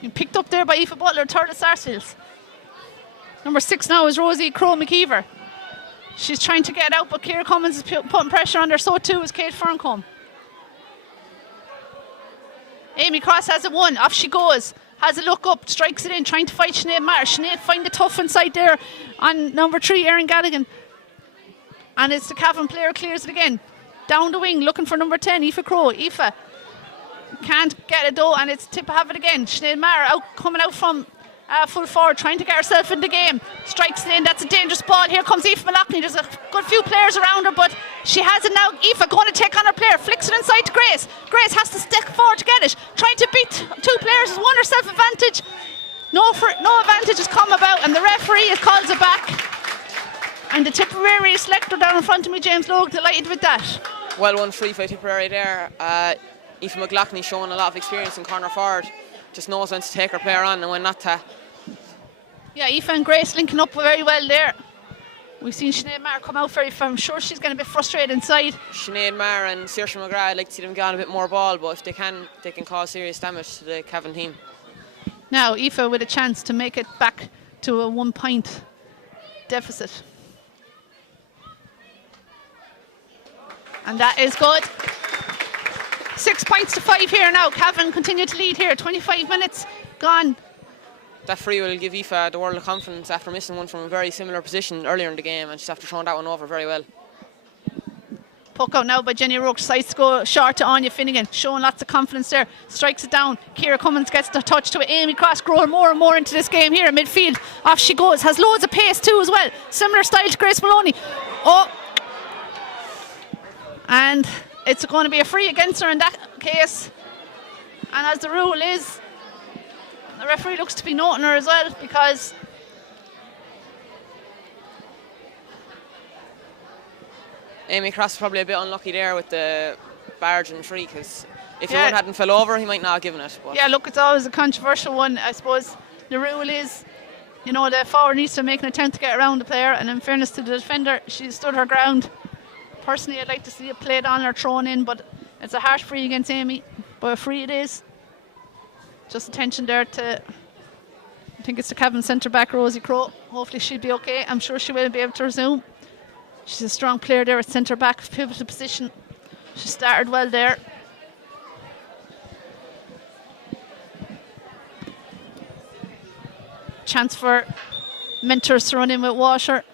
Been picked up there by Aoife Butler, third at Sarsfields. Number 6 now is Rosie Crow McKeever. She's trying to get out, but Ciara Cummins is putting pressure on her. So too is Kate Ferncombe. Amy Cross has it won. Off she goes. Has a look up, strikes it in, trying to fight Sinead Maher. Sinead find the tough inside there on number 3, Erin Gallagher. And it's the Cavan player, clears it again. Down the wing, looking for number 10, Aoife Crow. Aoife can't get it though, and it's Tip have it again. Sinead Maher coming out from full forward, trying to get herself in the game. Strikes it in, that's a dangerous ball. Here comes Aoife Malachney. There's a good few players around her, but she has it now. Aoife going to take on her player, flicks it inside to Grace. Grace has to stick forward to get it. Trying to beat 2 players, has won herself advantage. No advantage has come about, and the referee calls it back. And the Tipperary selector down in front of me, James Logue, delighted with that. Well won free for Tipperary there. Aoife McLaughlin showing a lot of experience in corner forward. Just knows when to take her player on and when not to. Yeah, Aoife and Grace linking up very well there. We've seen Sinead Maher come out very far. I'm sure she's getting a bit frustrated inside. Sinead Maher and Saoirse McGrath, I'd like to see them get on a bit more ball, but if they can cause serious damage to the Cavan team. Now, Aoife with a chance to make it back to a 1-point deficit. And that is good. 6 points to 5 here now. Cavan continue to lead here. 25 minutes gone. That free will give Aoife the world of confidence after missing one from a very similar position earlier in the game, and she's after throwing that one over very well. Puck out now by Jenny Rourke. Decides to go short to Anya Finnegan. Showing lots of confidence there. Strikes it down. Ciara Cummins gets the touch to it. Amy Cross growing more and more into this game here in midfield. Off she goes. Has loads of pace too as well. Similar style to Grace Maloney. Oh. And it's going to be a free against her in that case. And as the rule is, the referee looks to be noting her as well, because Amy Cross is probably a bit unlucky there with the barge and free, because if the one hadn't fell over, he might not have given it. But yeah, look, it's always a controversial one. I suppose the rule is, you know, the forward needs to make an attempt to get around the player, and in fairness to the defender, she stood her ground. Personally, I'd like to see it played on or thrown in, but it's a harsh free against Amy, but a free it is. Just attention there to, I think it's the Cavan centre back, Rosie Crow. Hopefully she'll be okay. I'm sure she will be able to resume. She's a strong player there at centre back, pivotal position. She started well there. Chance for Mentors to run in with water.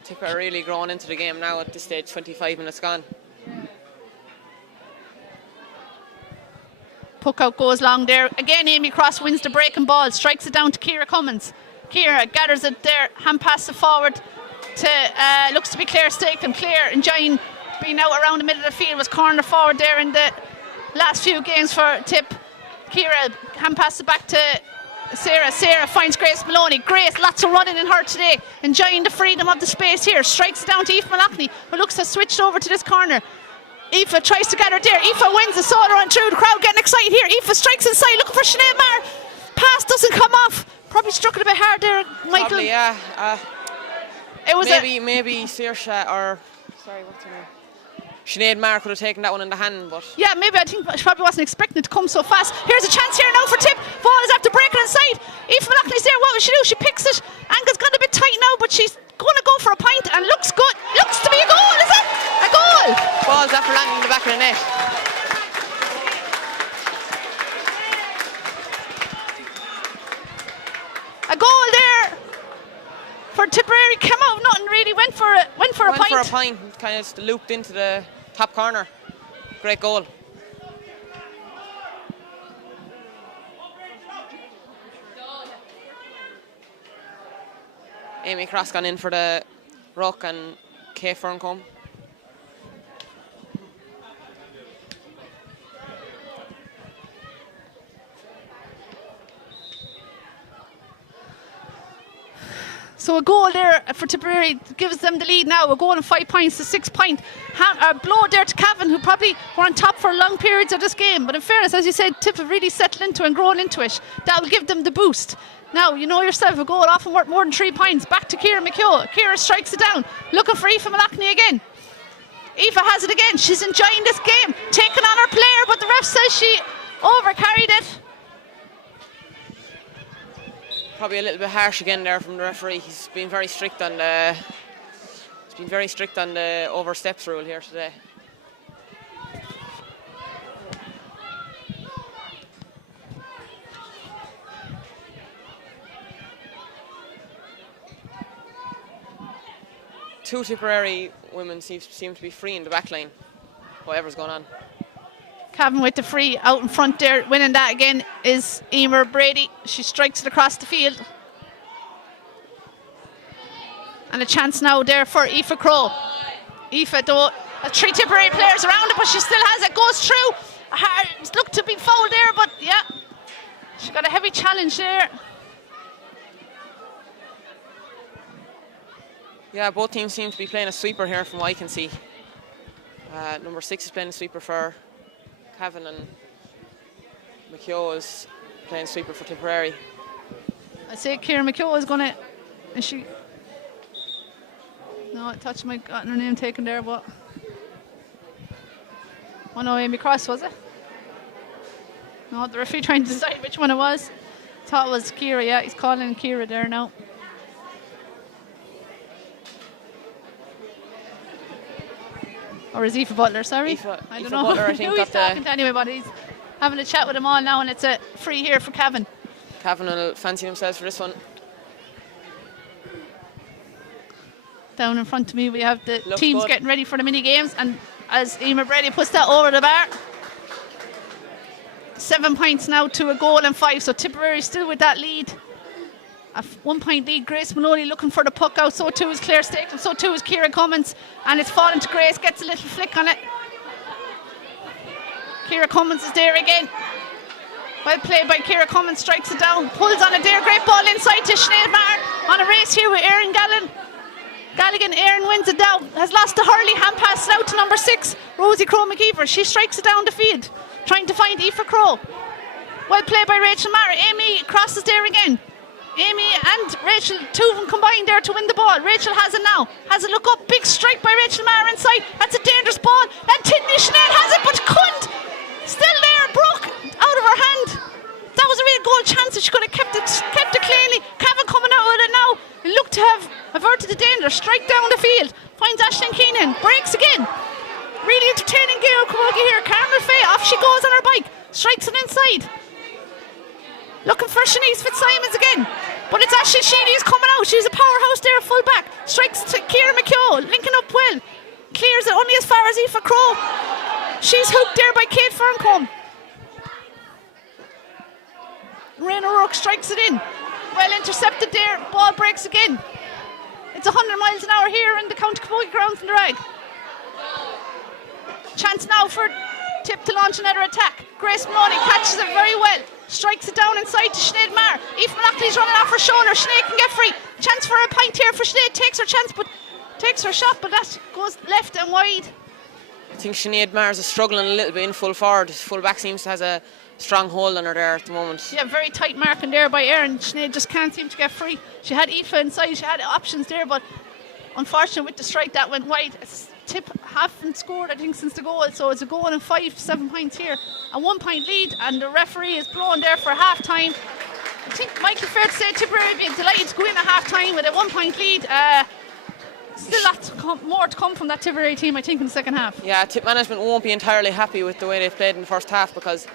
I think we're really growing into the game now at this stage, 25 minutes gone. Puck out goes long there. Again, Amy Cross wins the breaking ball, strikes it down to Ciara Cummins. Ciara gathers it there, hand passes it forward to, looks to be Claire Staken. Claire enjoying being out around the middle of the field, was corner forward there in the last few games for Tip. Ciara hand passes it back to Sarah. Sarah finds Grace Maloney. Grace, lots of running in her today, enjoying the freedom of the space here. Strikes it down to Aoife Malachney, who looks to have switched over to this corner. Aoife tries to get her there. Aoife wins the solo run through. The crowd getting excited here. Aoife strikes inside, looking for Sinead Maher. Pass doesn't come off. Probably struck it a bit hard there, Michael. Probably, yeah. It was maybe Saoirse or what's her name? Sinead Maher could have taken that one in the hand, but yeah, maybe. I think she probably wasn't expecting it to come so fast. Here's a chance here now for Tip. Ball is after breaking inside. Aoife Malachney's there. What will she do? She picks it. Ankle's gone a bit tight now, but she's going to go for a point and looks good. Looks to be a goal, is it? A goal! ball's after landing in the back of the net. A goal there for Tipperary. Came out of nothing really. Went for a point. Kind of looped into the top corner. Great goal. Amy Cross gone in for the ruck and Kay Ferncombe. So So a goal there for Tipperary gives them the lead now. A goal and 5 points to 6 point. A blow there to Cavan, who probably were on top for long periods of this game. But in fairness, as you said, Tip have really settled into and grown into it. That will give them the boost. Now, you know yourself, a goal often worth more than 3 points. Back to Ciara McHugh. Ciara strikes it down. Looking for Aoife Malachney again. Aoife has it again. She's enjoying this game. Taking on her player, but the ref says she overcarried it. Probably a little bit harsh again there from the referee. He's been very strict on the oversteps rule here today. Two Tipperary women seem to be free in the back line, whatever's going on. Cavan with the free out in front there. Winning that again is Emer Brady. She strikes it across the field. And a chance now there for Aoife Crowe. Aoife, though, has 3 Tipperary players around it, but she still has it. Goes through. It's looked to be fouled there, but yeah. She got a heavy challenge there. Yeah, both teams seem to be playing a sweeper here from what I can see. Number 6 is playing a sweeper for Cavan, and McHugh is playing sweeper for Tipperary. I say Ciara McHugh is going to... Is she... No, I touched my... Got her name taken there, but... Oh no, Amy Cross, was it? No, the referee trying to decide which one it was. Thought it was Ciara, yeah, he's calling Ciara there now. Or is Aoife Butler, sorry? I don't know Butler, I think, who he's talking to anyway, but he's having a chat with them all now, and it's a free here for Cavan. Cavan will fancy themselves for this one. Down in front of me we have the Looks teams good. getting ready for the mini games, and as Emer Brady puts that over the bar, 7 points now to a goal and 5, so Tipperary still with that lead. A 1 point lead. Grace Maloney looking for the puck out, so too is Claire Stakem, so too is Ciara Cummins, and it's fallen to Grace, gets a little flick on it. Ciara Cummins is there again. Well played by Ciara Cummins, strikes it down, pulls on it there, great ball inside to Sinead Martin on a race here with Erin Galligan. Erin wins it down, has lost to Hurley, hand pass out to number 6, Rosie Crowe McKeever. She strikes it down the field, trying to find Aoife Crowe. Well played by Rachel Mara. Amy crosses there again. Amy and Rachel, 2 of them combined there to win the ball. Rachel has it now, has a look up, big strike by Rachel Mara inside. That's a dangerous ball, and Tidney Sinead has it, but couldn't. Still there, broke out of her hand. That was a real goal chance, and she could have kept it cleanly. Cavan coming out with it now, looked to have averted the danger. Strike down the field, finds Aisling Keenan, breaks again. Really entertaining game of camogie here. Carmel Faye, off she goes on her bike, strikes it inside. Looking for Shanice Fitzsimons again, but it's Ashley Sheedy who's coming out. She's a powerhouse there, full back. Strikes to Ciara McHugh, linking up well. Clears it only as far as Aoife Crowe. She's hooked there by Kate Ferncombe. Raina O'Rourke strikes it in. Well intercepted there, ball breaks again. It's 100 miles an hour here in the County Camogie grounds in the Rag. Chance now for Tip to launch another attack. Grace Maloney catches it very well. Strikes it down inside to Sinead Marr. Aoife Malachley's running off her shoulder. Sinead can get free. Chance for a pint here for Sinead. Takes her chance, but takes her shot, but that goes left and wide. I think Sinead Mars is struggling a little bit in full forward. Full back seems to have a strong hold on her there at the moment. Yeah, very tight marking there by Erin. Sinead just can't seem to get free. She had Aoife inside. She had options there, but unfortunately with the strike that went wide. Tip haven't scored, I think, since the goal, so it's a goal and 5, 7 points here. A 1 point lead, and the referee is blown there for half time. I think Michael fair to say Tipperary would be delighted to go in at half time with a 1 point lead. Still lots more to come from that Tipperary team, I think, in the second half. Yeah, Tip management won't be entirely happy with the way they've played in the first half, because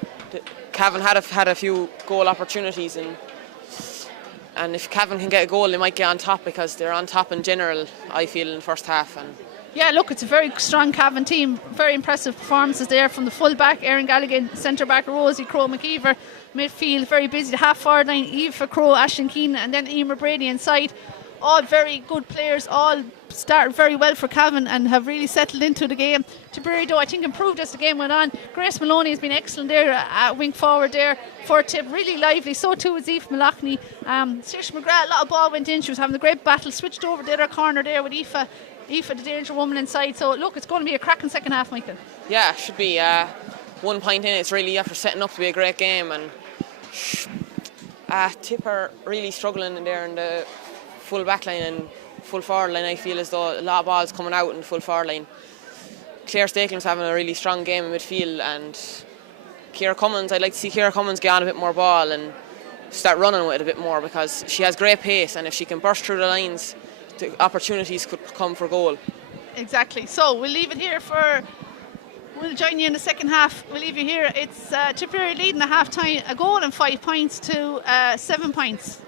Cavan had a few goal opportunities, and if Cavan can get a goal, they might get on top, because they're on top in general, I feel, in the first half. And yeah, look, it's a very strong Cavan team. Very impressive performances there from the full back, Erin Galligan, centre back Rosie Crowe McKeever, midfield very busy, the half forward line, Aoife Crowe, Aisling Keenan, and then Emer Brady inside. all very good players, all started very well for Cavan and have really settled into the game. Tipperary, though, I think improved as the game went on. Grace Maloney has been excellent there at wing forward there for Tip, really lively. So too was Aoife Malachny. Saoirse McGrath, a lot of ball went in. She was having a great battle, switched over the other corner there with Aoife, the danger woman inside. So look, it's going to be a cracking second half, Michael. Yeah, it should be 1 point in. It's really after setting up to be a great game, and Tip are really struggling in there in the full back line and full forward line. I feel as though a lot of balls coming out in the full forward line. Claire Stakeland's having a really strong game in midfield, and Ciara Cummins, I'd like to see Ciara Cummins get on a bit more ball and start running with it a bit more, because she has great pace, and if she can burst through the lines, the opportunities could come for goal. Exactly. So we'll leave it here for. We'll join you in the second half. We'll leave you here. It's Tipperary leading at half time, a goal and 5 points to 7 points.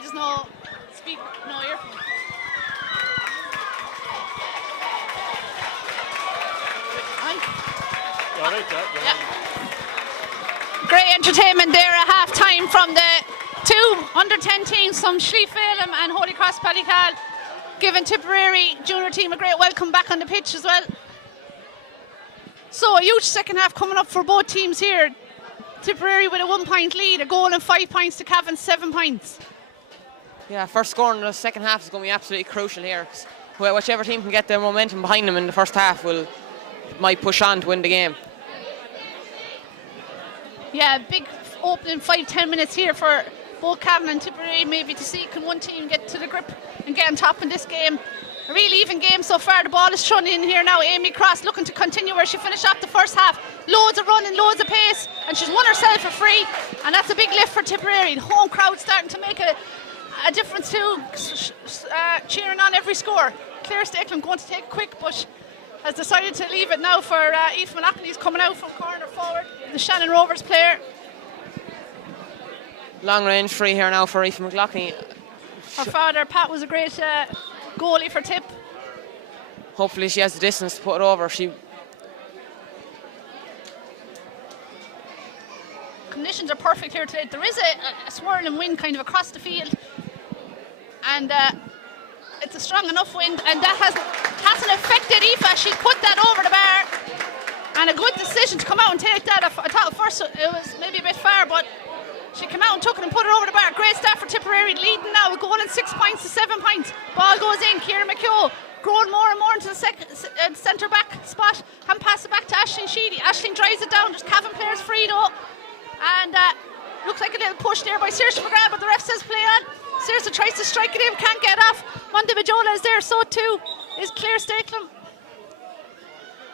just no speak, no earphone. All right, yeah. Great entertainment there at half time from the two under 10 teams from Schliefwelm and Holy Cross Ballycal, giving Tipperary junior team a great welcome back on the pitch as well. So a huge second half coming up for both teams here. Tipperary with a 1 point lead, a goal and 5 points to Cavan, 7 points. Yeah, first score in the second half is going to be absolutely crucial here. Whichever team can get their momentum behind them in the first half might push on to win the game. Yeah, big opening 5-10 minutes here for both Cavan and Tipperary, maybe to see can one team get to the grip and get on top in this game. A really even game so far. The ball is thrown in here now. Amy Cross looking to continue where she finished off the first half. Loads of running, loads of pace, and she's won herself a free, and that's a big lift for Tipperary. The home crowd starting to make a difference too, cheering on every score. Claire Stakeland going to take it quick, but has decided to leave it now for Aoife Malachney. He's coming out from corner forward, the Shannon Rovers player. Long range free here now for Aoife McLaughlin. Her father, Pat, was a great goalie for Tip. Hopefully she has the distance to put it over. Conditions are perfect here today. There is a swirling wind kind of across the field, and it's a strong enough wind, and that hasn't affected Aoife. She put that over the bar, and a good decision to come out and take that. I thought at first it was maybe a bit far, but she came out and took it and put it over the bar. Great start for Tipperary, leading now, going in 6 points to 7 points. Ball goes in, Ciara McHugh growing more and more into the centre back spot, and pass it back to Aisling Sheedy. Aisling drives it down, there's Cavan players free though, and looks like a little push there by Saoirse McGrath, but the ref says play on. Saoirse tries to strike it in, can't get off. Monda Bajola is there, so too is Claire Stakeland,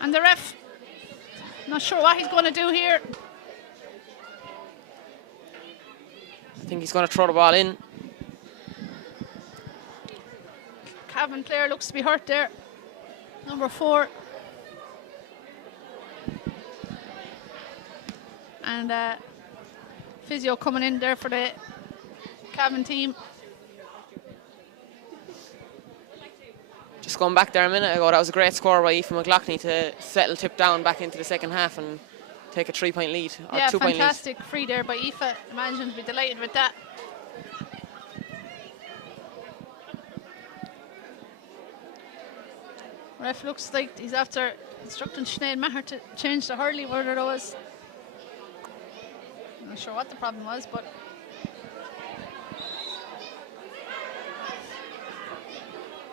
and the ref not sure what he's going to do here. I think he's going to throw the ball in. Cavan player looks to be hurt there, number 4. And physio coming in there for the Cavan team. Just going back there a minute ago, that was a great score by Aoife McLaughlin to settle Tip down back into the second half and take a 3 point lead, or yeah, 2 point lead. Fantastic free there by Aoife. The management will be delighted with that. Ref looks like he's after instructing Sinead Maher to change the hurley where there was. I'm not sure what the problem was, but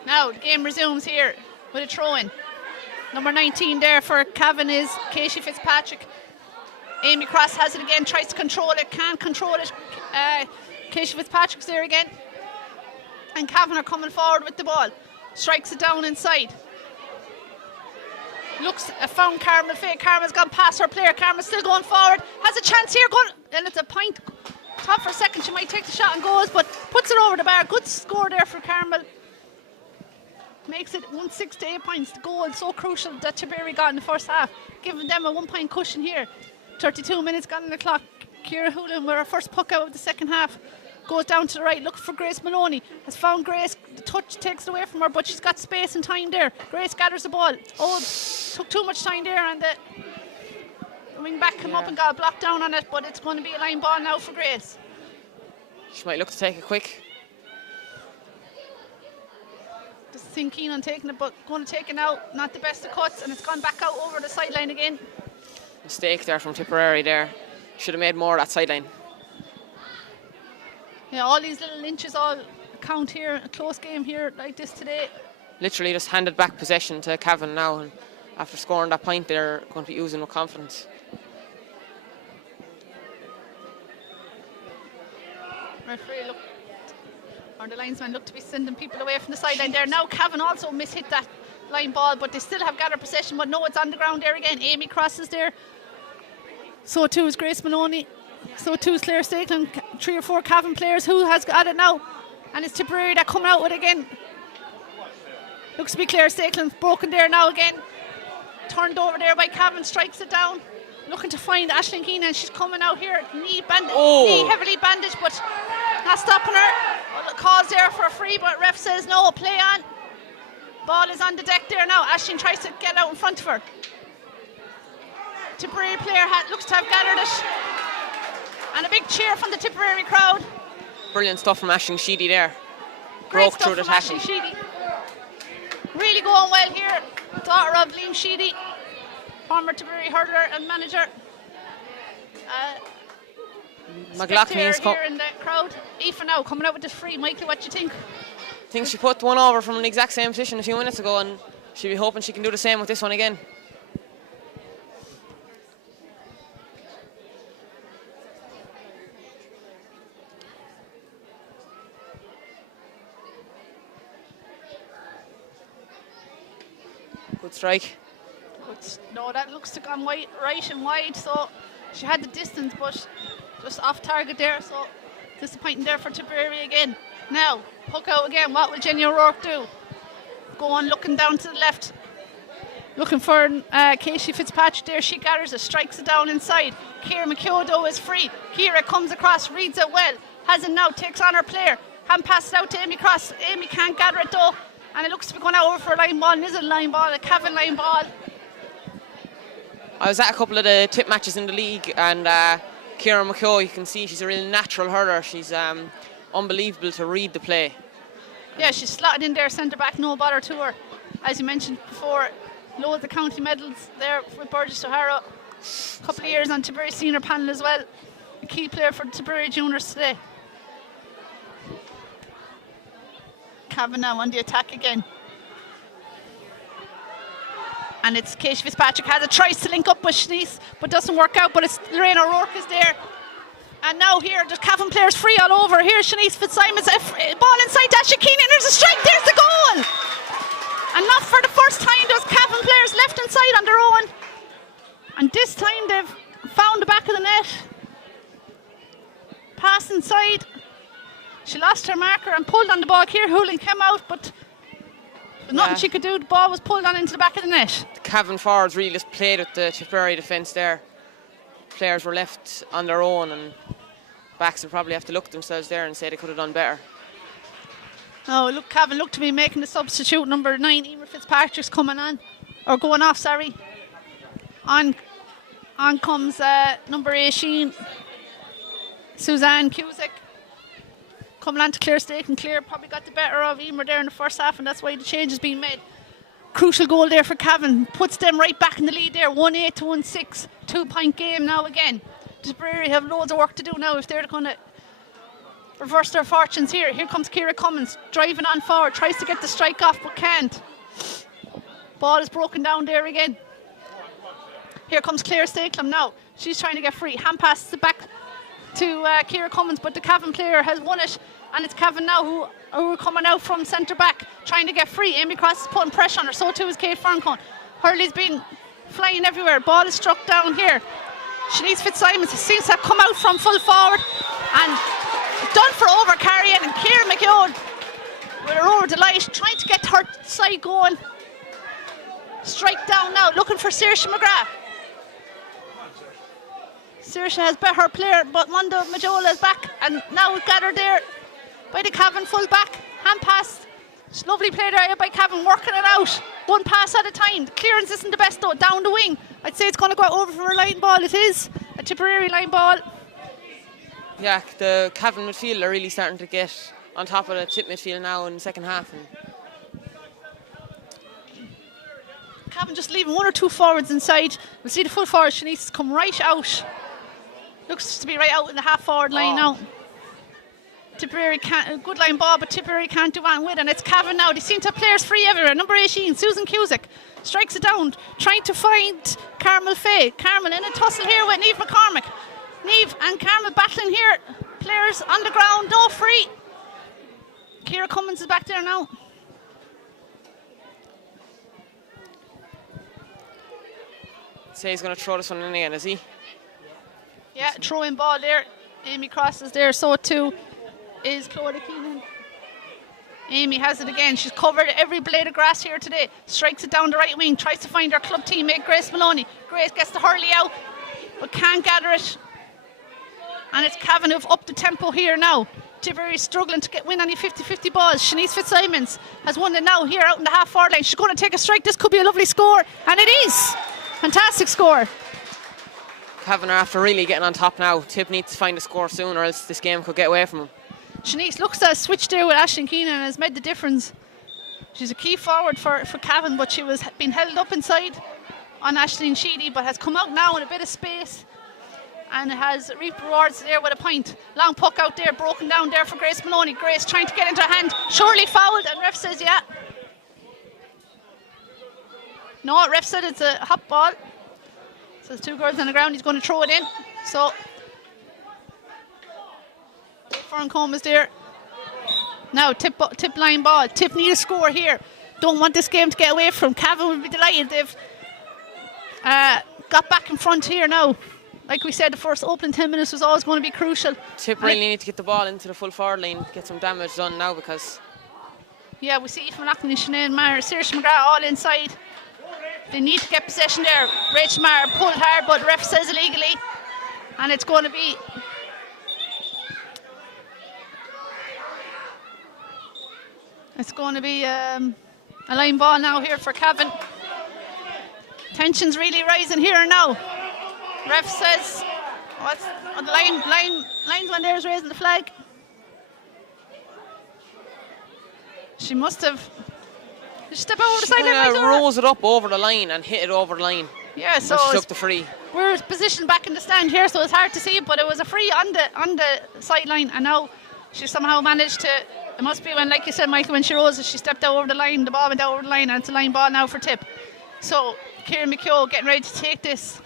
now the game resumes here with a throw-in. Number 19 there for Cavan is Casey Fitzpatrick. Amy Cross has it again, tries to control it, can't control it. Casey Fitzpatrick's there again. And Cavan are coming forward with the ball. Strikes it down inside. Looks, found Carmel Faye. Carmel's gone past her player. Carmel's still going forward. Has a chance here, and it's a point. Top for a second, she might take the shot and goes, but puts it over the bar. Good score there for Carmel. Makes it 1-6 to 8 points. The goal so crucial that Tipperary got in the first half, giving them a 1 point cushion here. 32 minutes gone on the clock. Ciara Hoolan with her first puck out of the second half. Goes down to the right, looking for Grace Maloney. Has found Grace. The touch takes it away from her, but she's got space and time there. Grace gathers the ball. Oh, took too much time there, and the wing back came up and got a block down on it, but it's going to be a line ball now for Grace. She might look to take it quick. Doesn't seem keen on taking it, but going to take it now. Not the best of cuts, and it's gone back out over the sideline again. Mistake there from Tipperary there. Should have made more of that sideline. Yeah, all these little inches all count here. A close game here like this today. Literally just handed back possession to Cavan now, and after scoring that point they're going to be using with confidence. Referee looked, or the linesman looked to be sending people away from the sideline there. Now Cavan also mishit that line ball, but they still have gathered possession, but no, it's on the ground there again. Amy Cross is there. So too is Grace Maloney. So too is Claire Stakeland. 3 or 4 Cavan players who has got it now. And it's Tipperary that coming out with it again. Looks to be Claire Stakeland. Broken there now again. Turned over there by Cavan. Strikes it down. Looking to find Aisling Keenan. She's coming out here. Knee heavily bandaged, but Not stopping her. Well, calls there for a free, but ref says no, play on. Ball is on the deck there now. Aisling tries to get out in front of her. Tipperary player looks to have gathered it. And a big cheer from the Tipperary crowd. Brilliant stuff from Aisling Sheedy there. Great Broke through the tackle. Aisling Sheedy. Really going well here. Daughter of Liam Sheedy, former Tipperary hurler and manager. McLaughlin's here in the crowd. Aoife now coming out with this free. Michael, what do you think? I think she put one over from the exact same position a few minutes ago, and she'll be hoping she can do the same with this one again. Good strike. No, that looks to gone right and wide, so she had the distance, but just off target there, so disappointing there for Tipperary again. Now, hook out again. What will Jenny O'Rourke do? Go on looking down to the left. Looking for Casey Fitzpatrick there. She gathers it, strikes it down inside. Ciara McKeown is free. Ciara comes across, reads it well. Has it now, takes on her player. Hand passes it out to Amy Cross. Amy can't gather it though. And it looks to be going out over for a line ball. And is it a line ball? A Cavan line ball. I was at a couple of the tip matches in the league, and Ciara McKeown, you can see she's a real natural hurler. She's unbelievable to read the play. Yeah, she's slotted in there, centre back, no bother to her. As you mentioned before, loads of county medals there with Burgess O'Hara. A couple of years on Tipperary senior panel as well. A key player for the Tipperary juniors today. Cavan now on the attack again. And it's Casey Fitzpatrick tries to link up with Shanice, but doesn't work out. But it's Lorraine O'Rourke is there. And now here, the Cavan players free all over. Here's Shanice Fitzsimons, ball inside Dasha Keenan. There's a strike, there's the goal. And not for the first time, those Cavan players left inside on their own. And this time they've found the back of the net. Pass inside. She lost her marker and pulled on the ball. Ciara Hoolan came out, but nothing she could do. The ball was pulled on into the back of the net. The Cavan forwards really just played with the Tipperary defence there. Players were left on their own, and backs will probably have to look at themselves there and say they could have done better. Oh, look, Cavan looked to be making the substitute. Number 9, Emer Fitzpatrick's coming on, or going off, sorry. On comes number 18, Suzanne Cusick. Coming on to Claire Stake, and Claire probably got the better of Emer there in the first half, and that's why the change is being made. Crucial goal there for Cavan, puts them right back in the lead there, 1-8 to 1-6, 2-point game now again. Tipperary have loads of work to do now if they're going to reverse their fortunes here. Here comes Ciara Cummins, driving on forward, tries to get the strike off but can't. Ball is broken down there again. Here comes Claire Stakelum now, she's trying to get free, hand passes it back to Ciara Cummins, but the Cavan player has won it, and it's Cavan now who are coming out from centre back trying to get free. Amy Cross is putting pressure on her, so too is Kate Ferncone. Hurley's been flying everywhere, ball is struck down here. Shanice Fitzsimons seems to have come out from full forward and done for over carrying, and Ciara McKeown with her over delight trying to get her side going. Strike down now, looking for Saoirse McGrath. Saoirse has bet her player, but Wanda Majola is back, and now gathered there by the Cavan full back. Hand pass, it's lovely play there by Cavan, working it out, one pass at a time. The clearance isn't the best though, down the wing. I'd say it's going to go over for a line ball. It is a Tipperary line ball. Yeah, the Cavan midfield are really starting to get on top of the tip midfield now in the second half. And Cavan just leaving one or two forwards inside. We'll see the full forward, Shanice, come right out. Looks to be right out in the half forward line now. Tipperary can't, good line ball, but Tipperary can't do anything with it. And it's Cavan now. They seem to have players free everywhere. Number 18, Susan Cusick, strikes it down, trying to find Carmel Fay. Carmel in a tussle here with Niamh McCormick. Niamh and Carmel battling here. Players on the ground, no free. Ciara Cummins is back there now. say he's going to throw this one in again, is he? Yeah, throw-in ball there. Amy Cross is there, so too is Clodagh Keenan. Amy has it again. She's covered every blade of grass here today. Strikes it down the right wing, tries to find her club teammate Grace Maloney. Grace gets the hurley out, but can't gather it. And it's Cavan who've upped the tempo here now. Tipperary struggling to win any 50-50 balls. Shanice Fitzsimons has won it now here out in the half-forward line. She's going to take a strike. This could be a lovely score, and it is. Fantastic score. Cavan are after really getting on top now. Tip needs to find a score soon, or else this game could get away from them. Shanice looks to have switched there with Aisling Keenan and has made the difference. She's a key forward for Cavan, but she was being held up inside on Aisling Sheedy, but has come out now in a bit of space and has reaped rewards there with a point. Long puck out there, broken down there for Grace Maloney. Grace trying to get into her hand, surely fouled, and ref says yeah. No, ref said it's a hot ball. So there's two girls on the ground, he's going to throw it in. So Ferncombe is there. Now tip line ball. Tip need a score here. Don't want this game to get away from. Cavan will be delighted. They've got back in front here now. Like we said, the first opening 10 minutes was always going to be crucial. Tip really need to get the ball into the full forward line to get some damage done now, because yeah, we see Aoife McLaughlin, Sinead Maher, Saoirse McGrath all inside. They need to get possession there. Rachel Maher pulled hard, but ref says illegally, and it's going to be a line ball now here for Cavan. Tension's really rising here now. Ref says, the linesman there is raising the flag. She must have. Did she step over the sideline? Rose it up over the line and hit it over the line. Yeah, so she took the free. We're positioned back in the stand here, so it's hard to see, but it was a free on the sideline, and now she somehow managed to. It must be when, like you said, Michael, when she rose, she stepped out over the line, the ball went out over the line, and it's a line ball now for Tip. So Kieran McKeough getting ready to take this.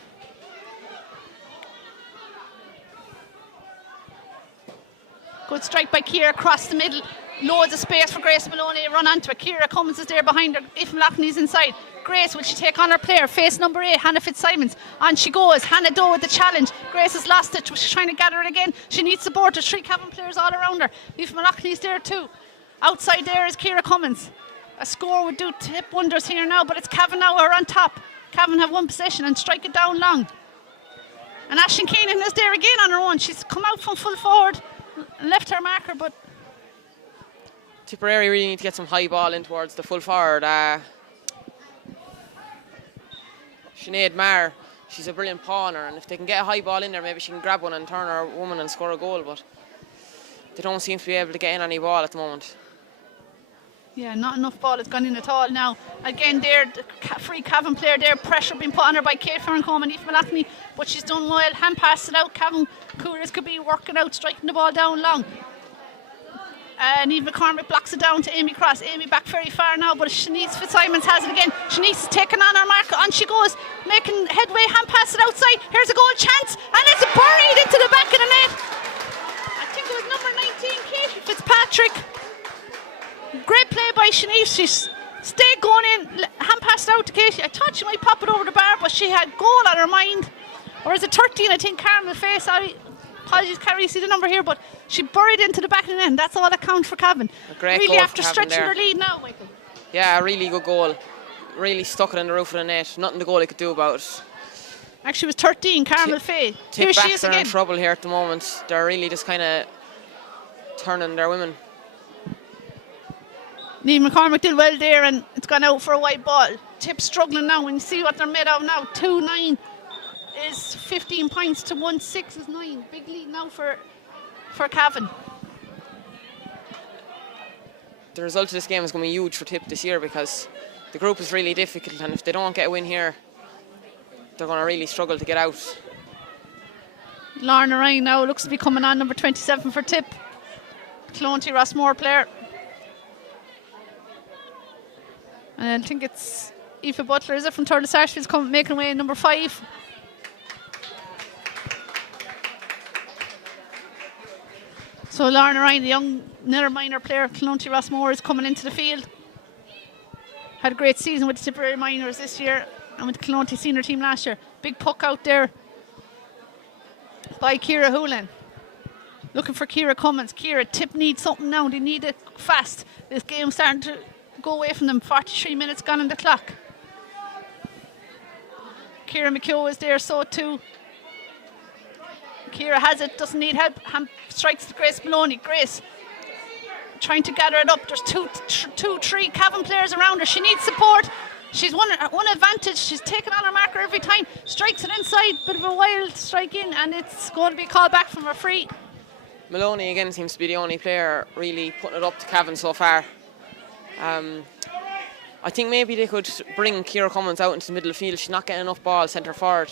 Good strike by Ciara across the middle. Loads of space for Grace Maloney. Run onto it. Ciara Cummins is there behind her. Aoife McLaughlin is inside. Grace, will she take on her player? Face number 8, Hannah Fitzsimons. On she goes. Hannah Doe with the challenge. Grace has lost it. She's trying to gather it again. She needs support. There's 3 Cavan players all around her. Aoife McLaughlin is there too. Outside there is Ciara Cummins. A score would do Tip wonders here now, but it's Cavan now who are on top. Cavan have one possession and strike it down long. And Aisling Keenan is there again on her own. She's come out from full forward and left her marker, but Tipperary really need to get some high ball in towards the full forward. Sinead Maher, she's a brilliant pawner, and if they can get a high ball in there, maybe she can grab one and turn her woman and score a goal, but they don't seem to be able to get in any ball at the moment. yeah, not enough ball has gone in at all now. Again there, the free Cavan player there, pressure being put on her by Kate Ferncombe and Aoife McLaughlin, but she's done well. Hand passed it out. Cavan Cougars could be working out, striking the ball down long. Niamh McCormick blocks it down to Amy Cross. Amy back very far now, but Shanice Fitzsimons has it again. Shanice is taking on her mark. On she goes, making headway. Hand pass it outside. Here's a goal chance, and it's buried into the back of the net. I think it was number 19, Katie Fitzpatrick. Great play by Shanice. She's stayed going in. Hand passed out to Katie. I thought she might pop it over the bar, but she had goal on her mind. Or is it 13? I think Carmel Face. Apologies, can't really see the number here, but she buried into the back of the net. That's all that counts for Cavan. A great really goal after for stretching Cavan their lead now, Michael. Yeah, a really good goal. Really stuck it in the roof of the net. Nothing the goalie could do about it. Actually, it was 13, Carmel Faye. Here she is are again. in trouble here at the moment. They're really just kind of turning their women. Niamh McCormick did well there, and it's gone out for a wide ball. Tip struggling now, and you see what they're made of now. 2-9 is 15 points to 1-6 is 9. Big lead now for Cavan. The result of this game is going to be huge for Tip this year, because the group is really difficult, and if they don't get a win here, they're going to really struggle to get out. Lorna Ryan now looks to be coming on, number 27 for Tip. Clonty Rossmore player. And I think it's Aoife Butler, is it, from Thurles Sarsfield's making away number 5. So Lorna Ryan, the young another minor player, Clonty Rossmore, is coming into the field. Had a great season with the Tipperary Minors this year and with the Clonty senior team last year. Big puck out there by Ciara Hoolan. Looking for Ciara Cummins. Ciara, Tip needs something now. They need it fast. This game's starting to go away from them. 43 minutes gone on the clock. Ciara McKeough is there, so too. Ciara has it, doesn't need help. Strikes to Grace Maloney. Grace trying to gather it up. There's three Cavan players around her. She needs support. She's one advantage. She's taken on her marker every time. Strikes it inside. Bit of a wild strike in, and it's going to be called back from a free. Maloney again seems to be the only player really putting it up to Cavan so far. I think maybe they could bring Ciara Cummins out into the middle of the field. She's not getting enough ball centre forward.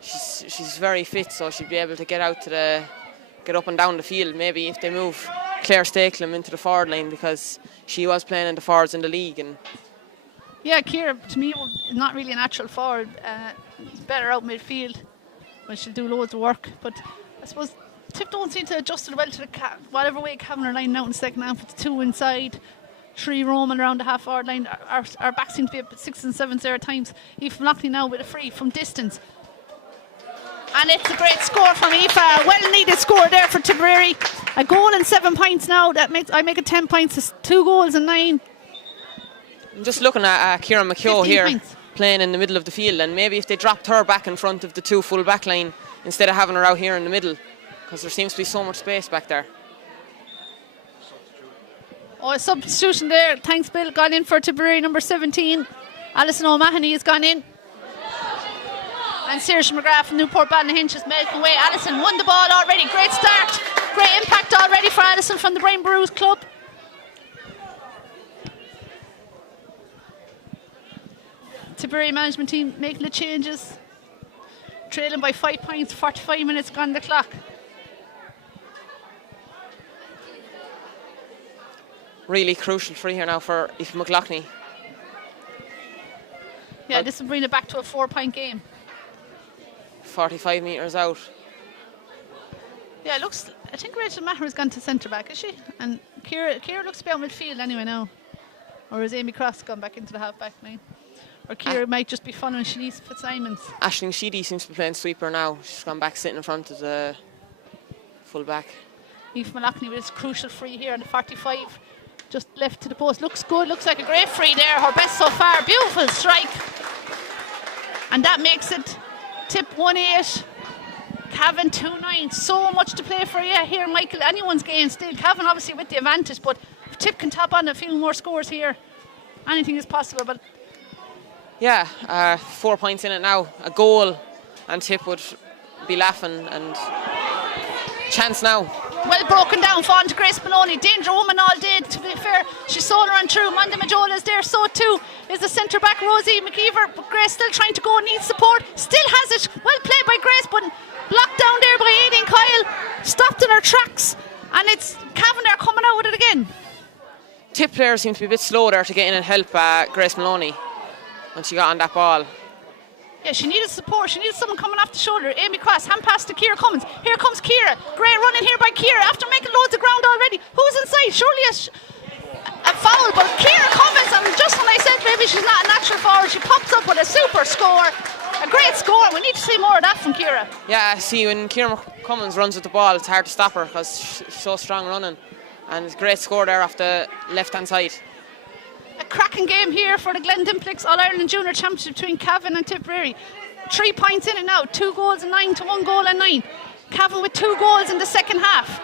She's very fit, so she'd be able to get up and down the field. Maybe if they move Claire Stakelum into the forward line, because she was playing in the forwards in the league. And yeah, Ciara, to me, is not really a natural forward. It's better out midfield when she'll do loads of work. But I suppose Tip don't seem to adjust it well to whatever way Cavan are lining out in the second half. With 2 inside, 3 roaming around the half forward line. Our back seem to be at 6 and 7 there at times. Aoife Malachney now with a free from distance. And it's a great score from Aoife. Well needed score there for Tipperary. A goal and 7 points now. I make it 10 points. It's 2 goals and 9. I'm just looking at Kieran McKeough here points. Playing in the middle of the field, and maybe if they dropped her back in front of the 2 full back line instead of having her out here in the middle, because there seems to be so much space back there. Oh, a substitution there. Thanks, Bill. Gone in for Tipperary, number 17. Alison O'Mahony has gone in. And Saoirse McGrath from Newport Ballynahinch is making way. Alison won the ball already. Great start. Great impact already for Alison from the Brain Brews Club. Tipperary management team making the changes. Trailing by 5 points, 45 minutes gone the clock. Really crucial free here now for Aoife Malachney. Yeah, this will bring it back to a 4-point game. 45 metres out. Yeah, it looks. I think Rachel Maher has gone to centre back, is she? And Ciara looks to be out midfield anyway now. Or is Amy Cross gone back into the half back line? Or Ciara might just be following Shanice Fitzsimons. Aisling Sheedy seems to be playing sweeper now. She's gone back sitting in front of the full back. Aoife Malachney with this crucial free here on the 45. Just left to the post. Looks good. Looks like a great free there. Her best so far. Beautiful strike. And that makes it Tip 1-8. Cavan 2-9. So much to play for here, Michael. Anyone's game still. Cavan obviously with the advantage, but if Tip can top on a few more scores here, anything is possible. But yeah, 4 points in it now. A goal, and Tip would be laughing. And chance now. Well broken down, falling to Grace Maloney. Danger woman all day, to be fair. She saw her on through. Manda Majola is there, so too is the centre back Rosie McKeever. But Grace still trying to go, needs support. Still has it. Well played by Grace, but blocked down there by Aileen Kyle. Stopped in her tracks. And it's Cavan there coming out with it again. Tip players seem to be a bit slow there to get in and help Grace Maloney when she got on that ball. Yeah, she needed support. She needed someone coming off the shoulder. Amy Cross, hand pass to Ciara Cummins. Here comes Ciara. Great running here by Ciara after making loads of ground already. Who's inside? Surely a foul, but Ciara Cummins, and just when I said maybe she's not a natural forward, she pops up with a super score. A great score. We need to see more of that from Ciara. Yeah, see, when Ciara Cummins runs with the ball, it's hard to stop her because she's so strong running. And it's a great score there off the left-hand side. A cracking game here for the Glendimplix All-Ireland Junior Championship between Cavan and Tipperary. 3 points in it now, 2 goals and 9 to 1 goal and 9. Cavan with 2 goals in the second half.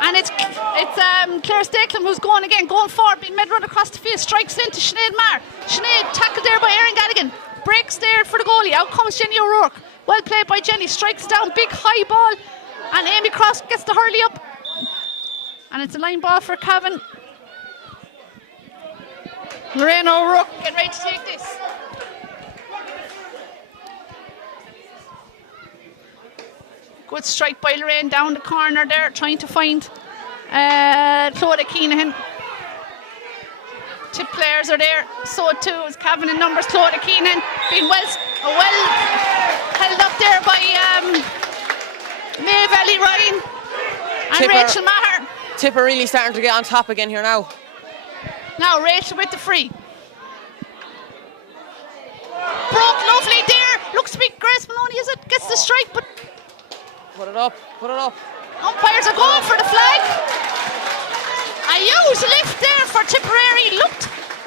And it's Claire Stakelum who's going again, going forward, being mid run across the field, strikes into Sinead Marr. Sinead tackled there by Erin Galligan, breaks there for the goalie. Out comes Jenny O'Rourke. Well played by Jenny, strikes down, big high ball, and Amy Cross gets the hurley up. And it's a line ball for Cavan. Lorraine O'Rourke getting ready to take this. Good strike by Lorraine down the corner there, trying to find Clodagh Keenan. Tip players are there, so too is Cavan in numbers. Clodagh Keenan being well held up there by Maeve Ellie Ryan and Rachel Maher. Tipper really starting to get on top again here now. Now Rachel with the free. Broke lovely there. Looks to be Grace Maloney, is it? Gets the strike, but Put it up, put it up. umpires are going for the flag. A huge lift there for Tipperary.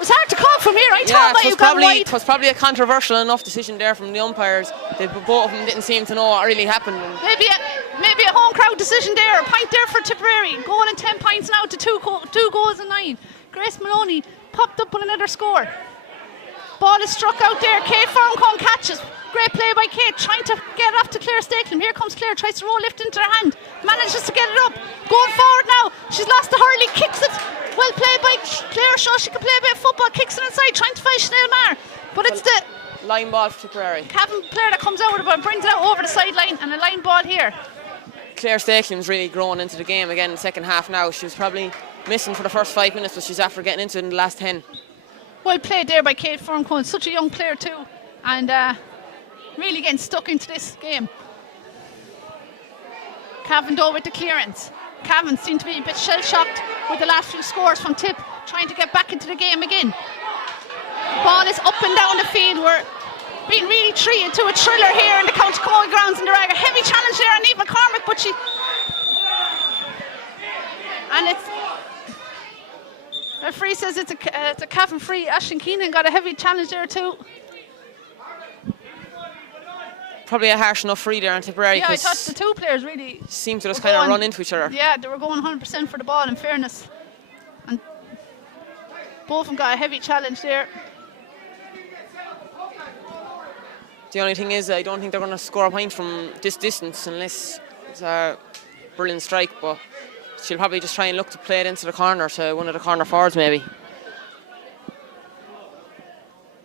was hard to call from here. I Yeah, thought so you got wide. it was probably a controversial enough decision there from the umpires. Both of them didn't seem to know what really happened. Maybe a home crowd decision there. A point there for Tipperary. Going in 10 points now to 2 goals and 9. Grace Maloney popped up with another score. Ball is struck out there. Kate Farncombe catches. Great play by Kate, trying to get it off to Claire Stakelum. Here comes Claire, tries to roll lift into her hand. Manages to get it up. Going forward now. She's lost to Hurley, kicks it. Well played by Claire. Shows she can play a bit of football. Kicks it inside, trying to find Chanel Maher. But it's the line ball for Tipperary. Cavan player that comes out with it, but brings it out over the sideline, and a line ball here. Claire Stakelum's really grown into the game again in the second half now. She was probably missing for the first 5 minutes, but she's after getting into it in the last 10. Well played there by Kate Farncombe. Such a young player too, and really getting stuck into this game. Cavan though with the clearance. Cavan seemed to be a bit shell-shocked with the last few scores from Tip, trying to get back into the game again. Ball is up and down the field. We're being really treated to a thriller here in the County Camogie grounds in the Rag. A heavy challenge there on Eve McCormick, but it's referee says it's a Cavan free. Ashton Keenan got a heavy challenge there too. Probably a harsh enough free there on Tipperary. Yeah, I thought the two players really seemed to just kind of run into each other. Yeah, they were going 100% for the ball, in fairness. And both of them got a heavy challenge there. The only thing is, I don't think they're going to score a point from this distance unless it's a brilliant strike, but she'll probably just try and look to play it into the corner to one of the corner forwards maybe.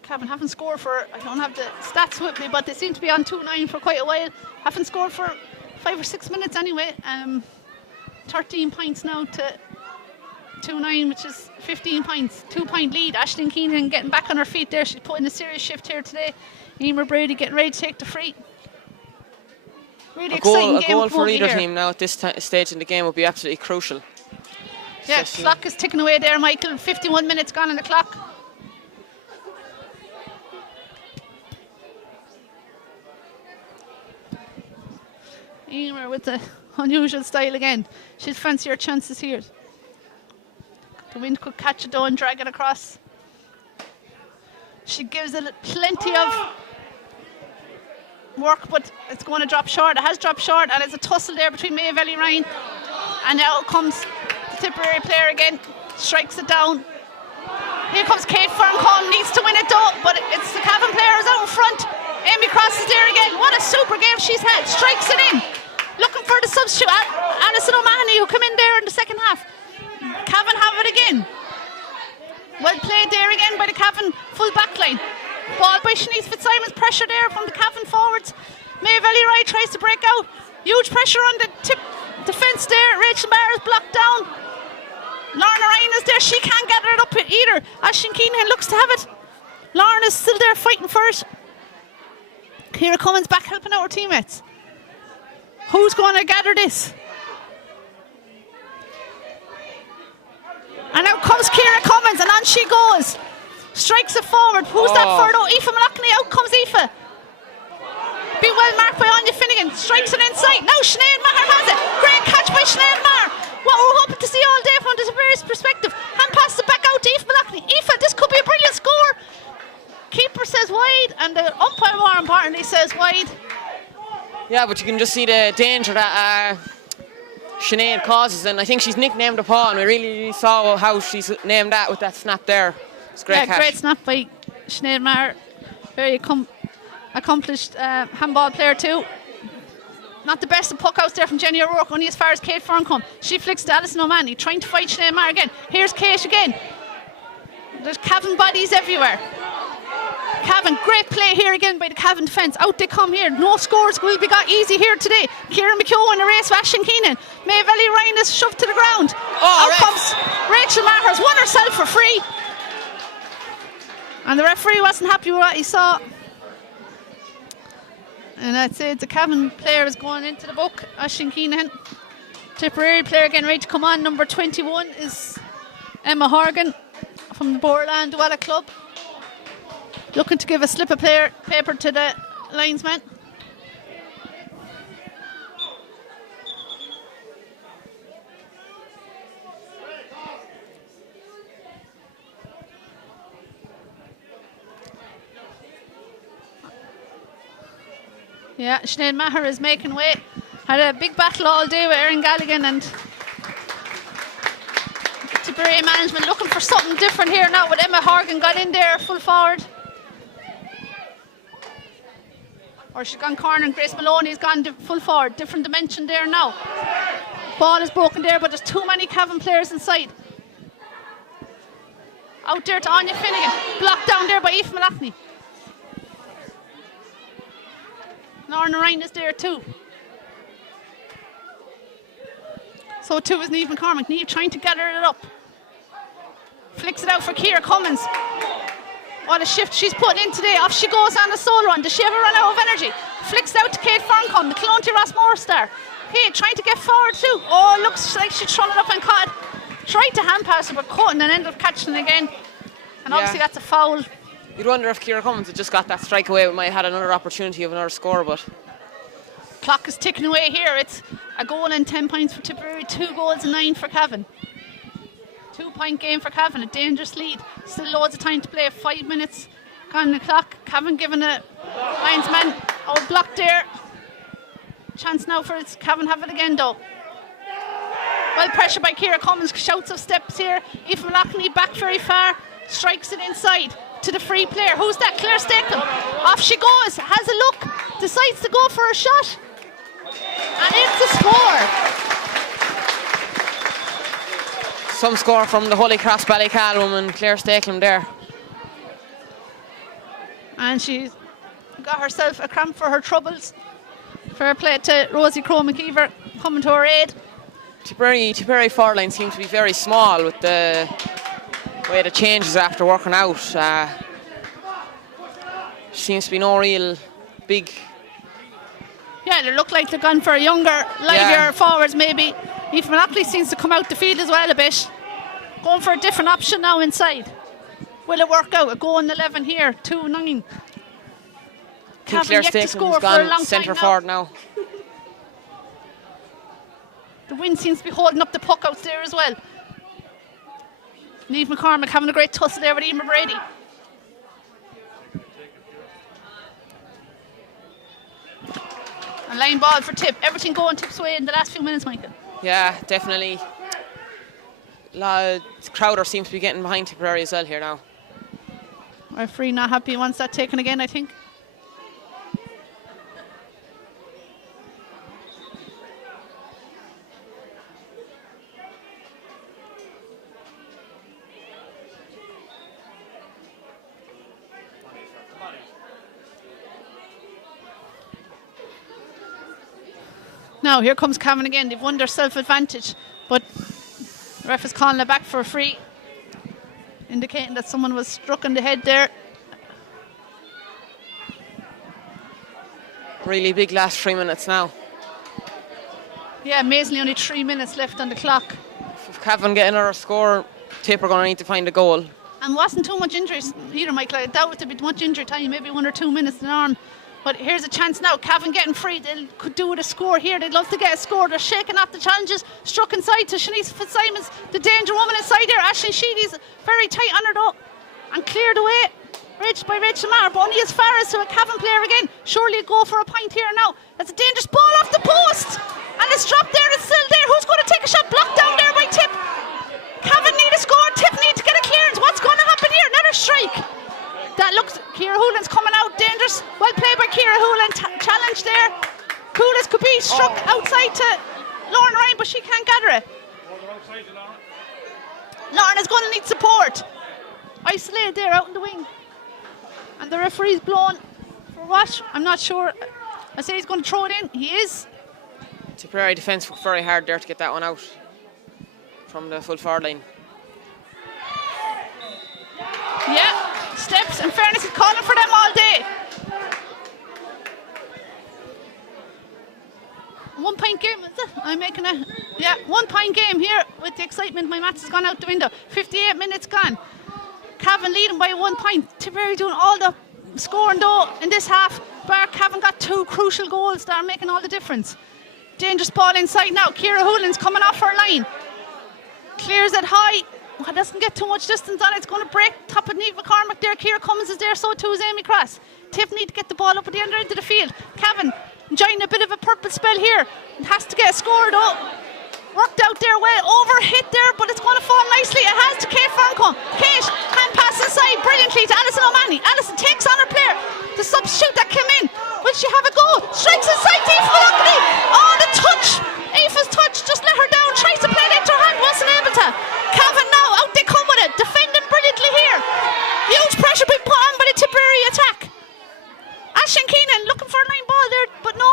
Cavan haven't scored for, I don't have the stats with me, but they seem to be on 2-9 for quite a while. Haven't scored for 5 or 6 minutes anyway. 13 points now to 2-9, which is 15 points. 2-point lead. Aisling Keenan getting back on her feet there. She's putting a serious shift here today. Emer Brady getting ready to take the free. Really exciting game. A goal for either team now at this stage in the game would be absolutely crucial. Yeah, clock is ticking away there, Michael. 51 minutes gone on the clock. Emer with the unusual style again. She'll fancy her chances here. The wind could catch it though and drag it across. She gives it plenty of work, but it's going to drop short. It has dropped short, and it's a tussle there between May Valley Ryan, and now comes the Tipperary player again, strikes it down. Here comes Kate Farncombe, needs to win it though, but it's the Cavan players out in front. Amy Cross is there again. What a super game she's had. Strikes it in. Looking for the substitute, Alison O'Mahony, who come in there in the second half. Cavan have it again. Well played there again by the Cavan full back line. Ball by Shanice Fitzsimons, pressure there from the Cavan forwards. May Valley Rye tries to break out. Huge pressure on the tip defence there. Rachel Barr is blocked down. Lorna Ryan is there, she can't gather it up either. Ashton Keenan looks to have it. Lorna is still there fighting for it. Ciara Cummins back helping out her teammates. Who's going to gather this? And out comes Ciara Cummins, and on she goes. Strikes it forward. Who's that for though? Aoife Malachney. Out comes Aoife. Be well marked by Anya Finnegan. Strikes it inside. Now Sinead Maher has it. Great catch by Sinead Maher. What we're hoping to see all day from the Tipperary perspective. Hand passes it back out to Aoife Malachney. Aoife, this could be a brilliant score. Keeper says wide, and the umpire, more importantly, says wide. Yeah, but you can just see the danger that Sinead causes, and I think she's nicknamed the paw, and we really saw how she's named that with that snap there. It's great catch. Great snap by Sinead Maher. Very accomplished handball player too. Not the best of puck outs there from Jenny O'Rourke, only as far as Kate Farncombe. She flicks to Alison O'Mahony, trying to fight Sinead Maher again. Here's Kate again. There's Cavan bodies everywhere. Cavan, great play here again by the Cavan defence. Out they come here. No scores will be got easy here today. Kieran McKeown in the race with Ashton Keenan. May Valley Ryan is shoved to the ground. Out comes Rachel Maher's, won herself for free. And the referee wasn't happy with what he saw. And I'd say the Cavan player is going into the book. Ashton Keenan. Tipperary player getting ready to come on. Number 21 is Emma Horgan from the Borland Dualla Club. Looking to give a slip of paper to the linesman. Yeah, Sinead Maher is making way. Had a big battle all day with Erin Galligan, and Tipperary management looking for something different here now with Emma Horgan got in there full forward. Or she's gone corner and Grace Maloney's gone full forward. Different dimension there now. Ball is broken there, but there's too many Cavan players inside. Out there to Anya Finnegan. Blocked down there by Aoife Malachney. Lorna Ryan is there too. So too is Niamh McCormick. Niamh trying to gather it up. Flicks it out for Ciara Cummins. What a shift she's putting in today. Off she goes on the solo run. Does she ever run out of energy? Flicks it out to Kate Ferncombe, the Clonty Rossmore star. Kate trying to get forward too. Oh, looks like she's thrown it up and caught. Tried to hand pass it, but caught and then ended up catching it again. And obviously that's a foul. You'd wonder if Ciara Cummins had just got that strike away, we might have had another opportunity of another score, but Clock is ticking away here. It's a goal and 10 points for Tipperary, 2 goals and 9 for Cavan. 2-point game for Cavan, a dangerous lead. Still loads of time to play, 5 minutes on the clock. Cavan giving a linesman out blocked there. Chance now for it. Cavan have it again though. Well pressured by Ciara Cummins, shouts of steps here. Aoife Malachney back very far, strikes it inside to the free player. Who's that? Claire Steckel. Off she goes, has a look, decides to go for a shot. And it's a score. some score from the Holy Cross Ballycal woman, Claire Stakelum there. And she's got herself a cramp for her troubles. Fair play to Rosie Crowe-McKeever coming to her aid. Tipperary forward line seems to be very small with the way the changes after working out. Seems to be no real big. Yeah, they look like they're gone for a younger, livelier forwards maybe. Aoife Malachley seems to come out the field as well a bit. Going for a different option now inside. Will it work out? A goal in 11 here, 2-9. Claire Stakelum's gone centre forward now. The wind seems to be holding up the puck out there as well. Niamh McCormick having a great tussle there with Emer Brady. A line ball for Tip. Everything going Tip's way in the last few minutes, Michael. Yeah, definitely. Crowder seems to be getting behind Tipperary as well here now. Referee not happy, wants that taken again, I think. Now here comes Cavan again. They've won their self-advantage, but the ref is calling it back for a free, indicating that someone was struck in the head there. Really big last 3 minutes now. Yeah, amazingly only 3 minutes left on the clock. If Cavan get another score, Tip are going to need to find a goal. And wasn't too much injuries either, Michael. I doubt there'd be much injury time, maybe 1 or 2 minutes an arm. But here's a chance now. Cavan getting free. They could do with a score here. They'd love to get a score. They're shaking off the challenges. Struck inside to Shanice Fitzsimons. The danger woman inside there. Aisling Sheedy's very tight on her though. And cleared away. By Rachel Maher. But only as far as to a Cavan player again. Surely a go for a point here now. That's a dangerous ball off the post. And it's dropped there. It's still there. Who's going to take a shot? Blocked down there by Tip. Cavan need a score. Tip need to get a clearance. What's going to happen here? Another strike. That looks, Ciara Hoolan's coming out, dangerous. Well played by Ciara Hoolan, challenge there. Cool as could be, struck outside to Lauren Ryan, but she can't gather it. Lauren is going to need support. Isolated there out in the wing. And the referee's blown for what? I'm not sure. I say he's going to throw it in. He is. Tipperary defence worked very hard there to get that one out from the full forward line. Yeah. Steps, in fairness, he's calling for them all day. 1 point game, is it? I'm making a 1 point game here with the excitement. My maths has gone out the window. 58 minutes gone. Cavan leading by 1 point. Tipperary doing all the scoring though in this half. Bar Cavan got 2 crucial goals that are making all the difference. Dangerous ball inside now. Ciara Hoolan's coming off her line. Clears it high. Well, doesn't get too much distance on it. It's going to break top of Niamh McCormick there. Ciara Cummins is there, so too is Amy Cross. Tiff need to get the ball up at the end of the field. Cavan enjoying a bit of a purple spell here. It has to get scored though. Worked out there well, overhit there, but it's going to fall nicely. It has to Kate Ferncombe. Kate, hand pass inside brilliantly to Alison O'Mahony. Alison takes on her player, the substitute that came in. Will she have a go? Strikes inside to Aoife Maloney. Oh, the touch. Aoife's touch just let her down. Tries to play it into her hand, wasn't able to. Cavan now, out they come with it. Defending brilliantly here. Huge pressure being put on by the Tipperary attack. Ashton Keenan looking for a line ball there, but no.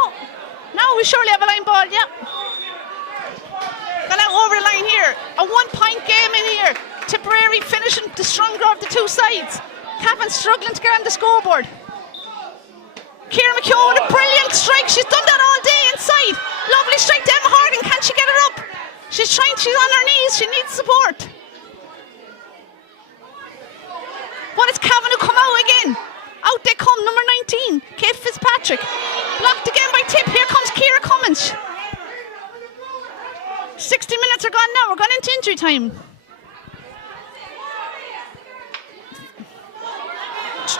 Now we surely have a line ball, yeah. Gone out over the line here. A 1-point game in here. Tipperary finishing the stronger of the two sides. Cavan struggling to get on the scoreboard. Ciara McKeown with a brilliant strike. She's done that all day inside. Lovely strike to Emma Horgan. Can she get her up? She's trying. She's on her knees. She needs support. But it's Cavan who come out again. Out they come, number 19, Kate Fitzpatrick. Blocked again by Tip. Here comes Ciara Cummins. 60 minutes are gone now. We're going into injury time.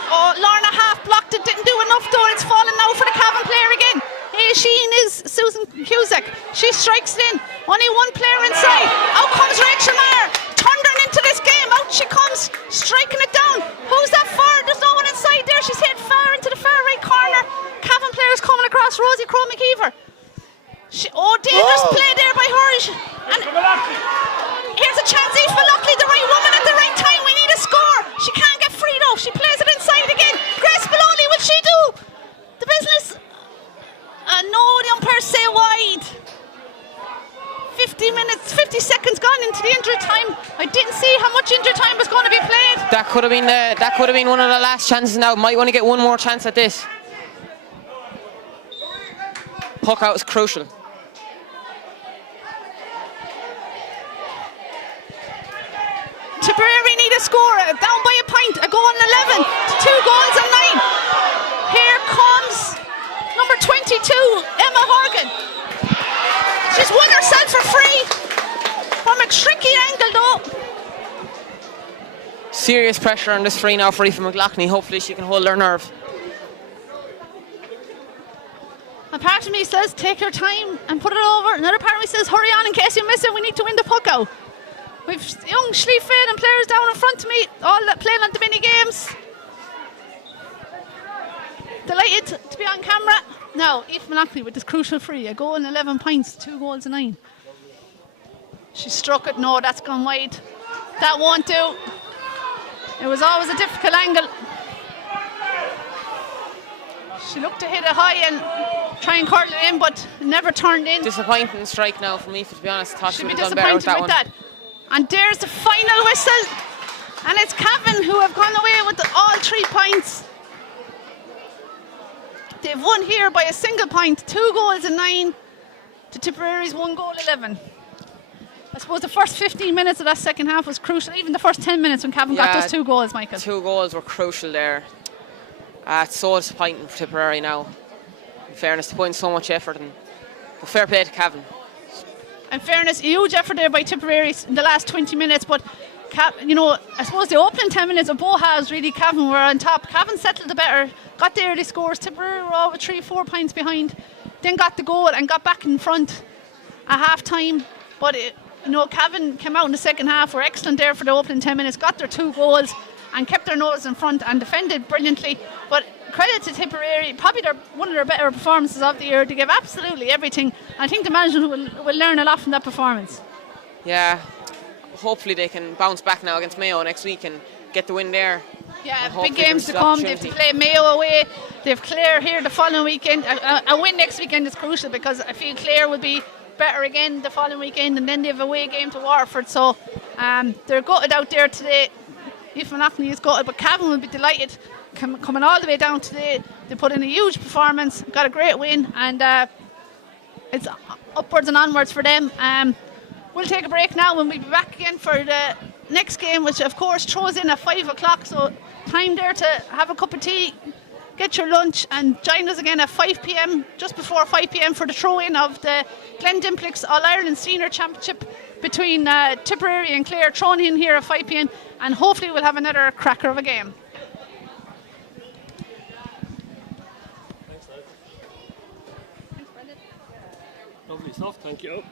Oh, Lorna half blocked it. Didn't do enough though. It's fallen now for the Cavan player again. Hey, Sheen is Susan Cusack. She strikes it in. Only one player inside. Out comes Rachel Maher. Thundering into this game. Out she comes. Striking it down. Who's that for? There's no one inside there. She's hit far into the far right corner. Cavan players coming across. Rosie Crow McKeever. Dangerous play there by her. And here's a chance. Aoife Maloney, the right woman at the right time. We need a score. She can't get free though. She plays it inside again. Grace Maloney, will she do the business? No, the umpires say wide. 50 seconds gone into the injury time. I didn't see how much injury time was going to be played. That could have been one of the last chances now. Might want to get one more chance at this. Puck out is crucial. Tipperary need a score, down by a point, a goal and 11 to 2 goals and 9. Here comes number 22, Emma Horgan. She's won herself for free from a tricky angle though. Serious pressure on this free now for Aoife McLaughlin. Hopefully she can hold her nerve. A part of me says take your time and put it over. Another part of me says hurry on in case you miss it. We need to win the puck out. We've young Schliefeld and players down in front of me, all playing on the mini games. Delighted to be on camera. Now, Aoife Maloney with this crucial free, a goal and 11 points, 2 goals and 9. She struck it, no, that's gone wide. That won't do. It was always a difficult angle. She looked to hit it high and try and curl it in, but it never turned in. Disappointing strike now from Aoife, to be honest. Thought she She'd would be have done better with disappointed that with one. that. And there's the final whistle. And it's Cavan who have gone away with all 3 points. They've won here by a single point, 2 goals and 9 to Tipperary's 1 goal 11. I suppose the first 15 minutes of that second half was crucial. Even the first 10 minutes when Cavan got those 2 goals, Michael. 2 goals were crucial there. It's so disappointing for Tipperary now. In fairness, to put in so much effort, and fair play to Cavan. In fairness, a huge effort there by Tipperary in the last 20 minutes, but I suppose the opening 10 minutes of both halves, really, Cavan were on top. Cavan settled the better, got the early scores. Tipperary were over 3-4 points behind, then got the goal and got back in front at half time. But Cavan came out in the second half, were excellent there for the opening 10 minutes, got their 2 goals and kept their nose in front and defended brilliantly. But credit to Tipperary, probably one of their better performances of the year. They gave absolutely everything. I think the management will learn a lot from that performance. Yeah, hopefully they can bounce back now against Mayo next week and get the win there. Yeah, big games to come. They have to play Mayo away. They have Clare here the following weekend. A win next weekend is crucial because I feel Clare will be better again the following weekend, and then they have a away game to Waterford. So they're gutted out there today. Aoife Maloney is gutted, but Cavan will be delighted coming all the way down today. They put in a huge performance, got a great win, and it's upwards and onwards for them. We'll take a break now and we'll be back again for the next game, which of course throws in at 5 o'clock, so time there to have a cup of tea, get your lunch, and join us again at 5 p.m, just before 5 p.m, for the throw-in of the Glendimplix All-Ireland Senior Championship between Tipperary and Clare, thrown in here at 5 p.m, and hopefully we'll have another cracker of a game. Lovely stuff, thank you.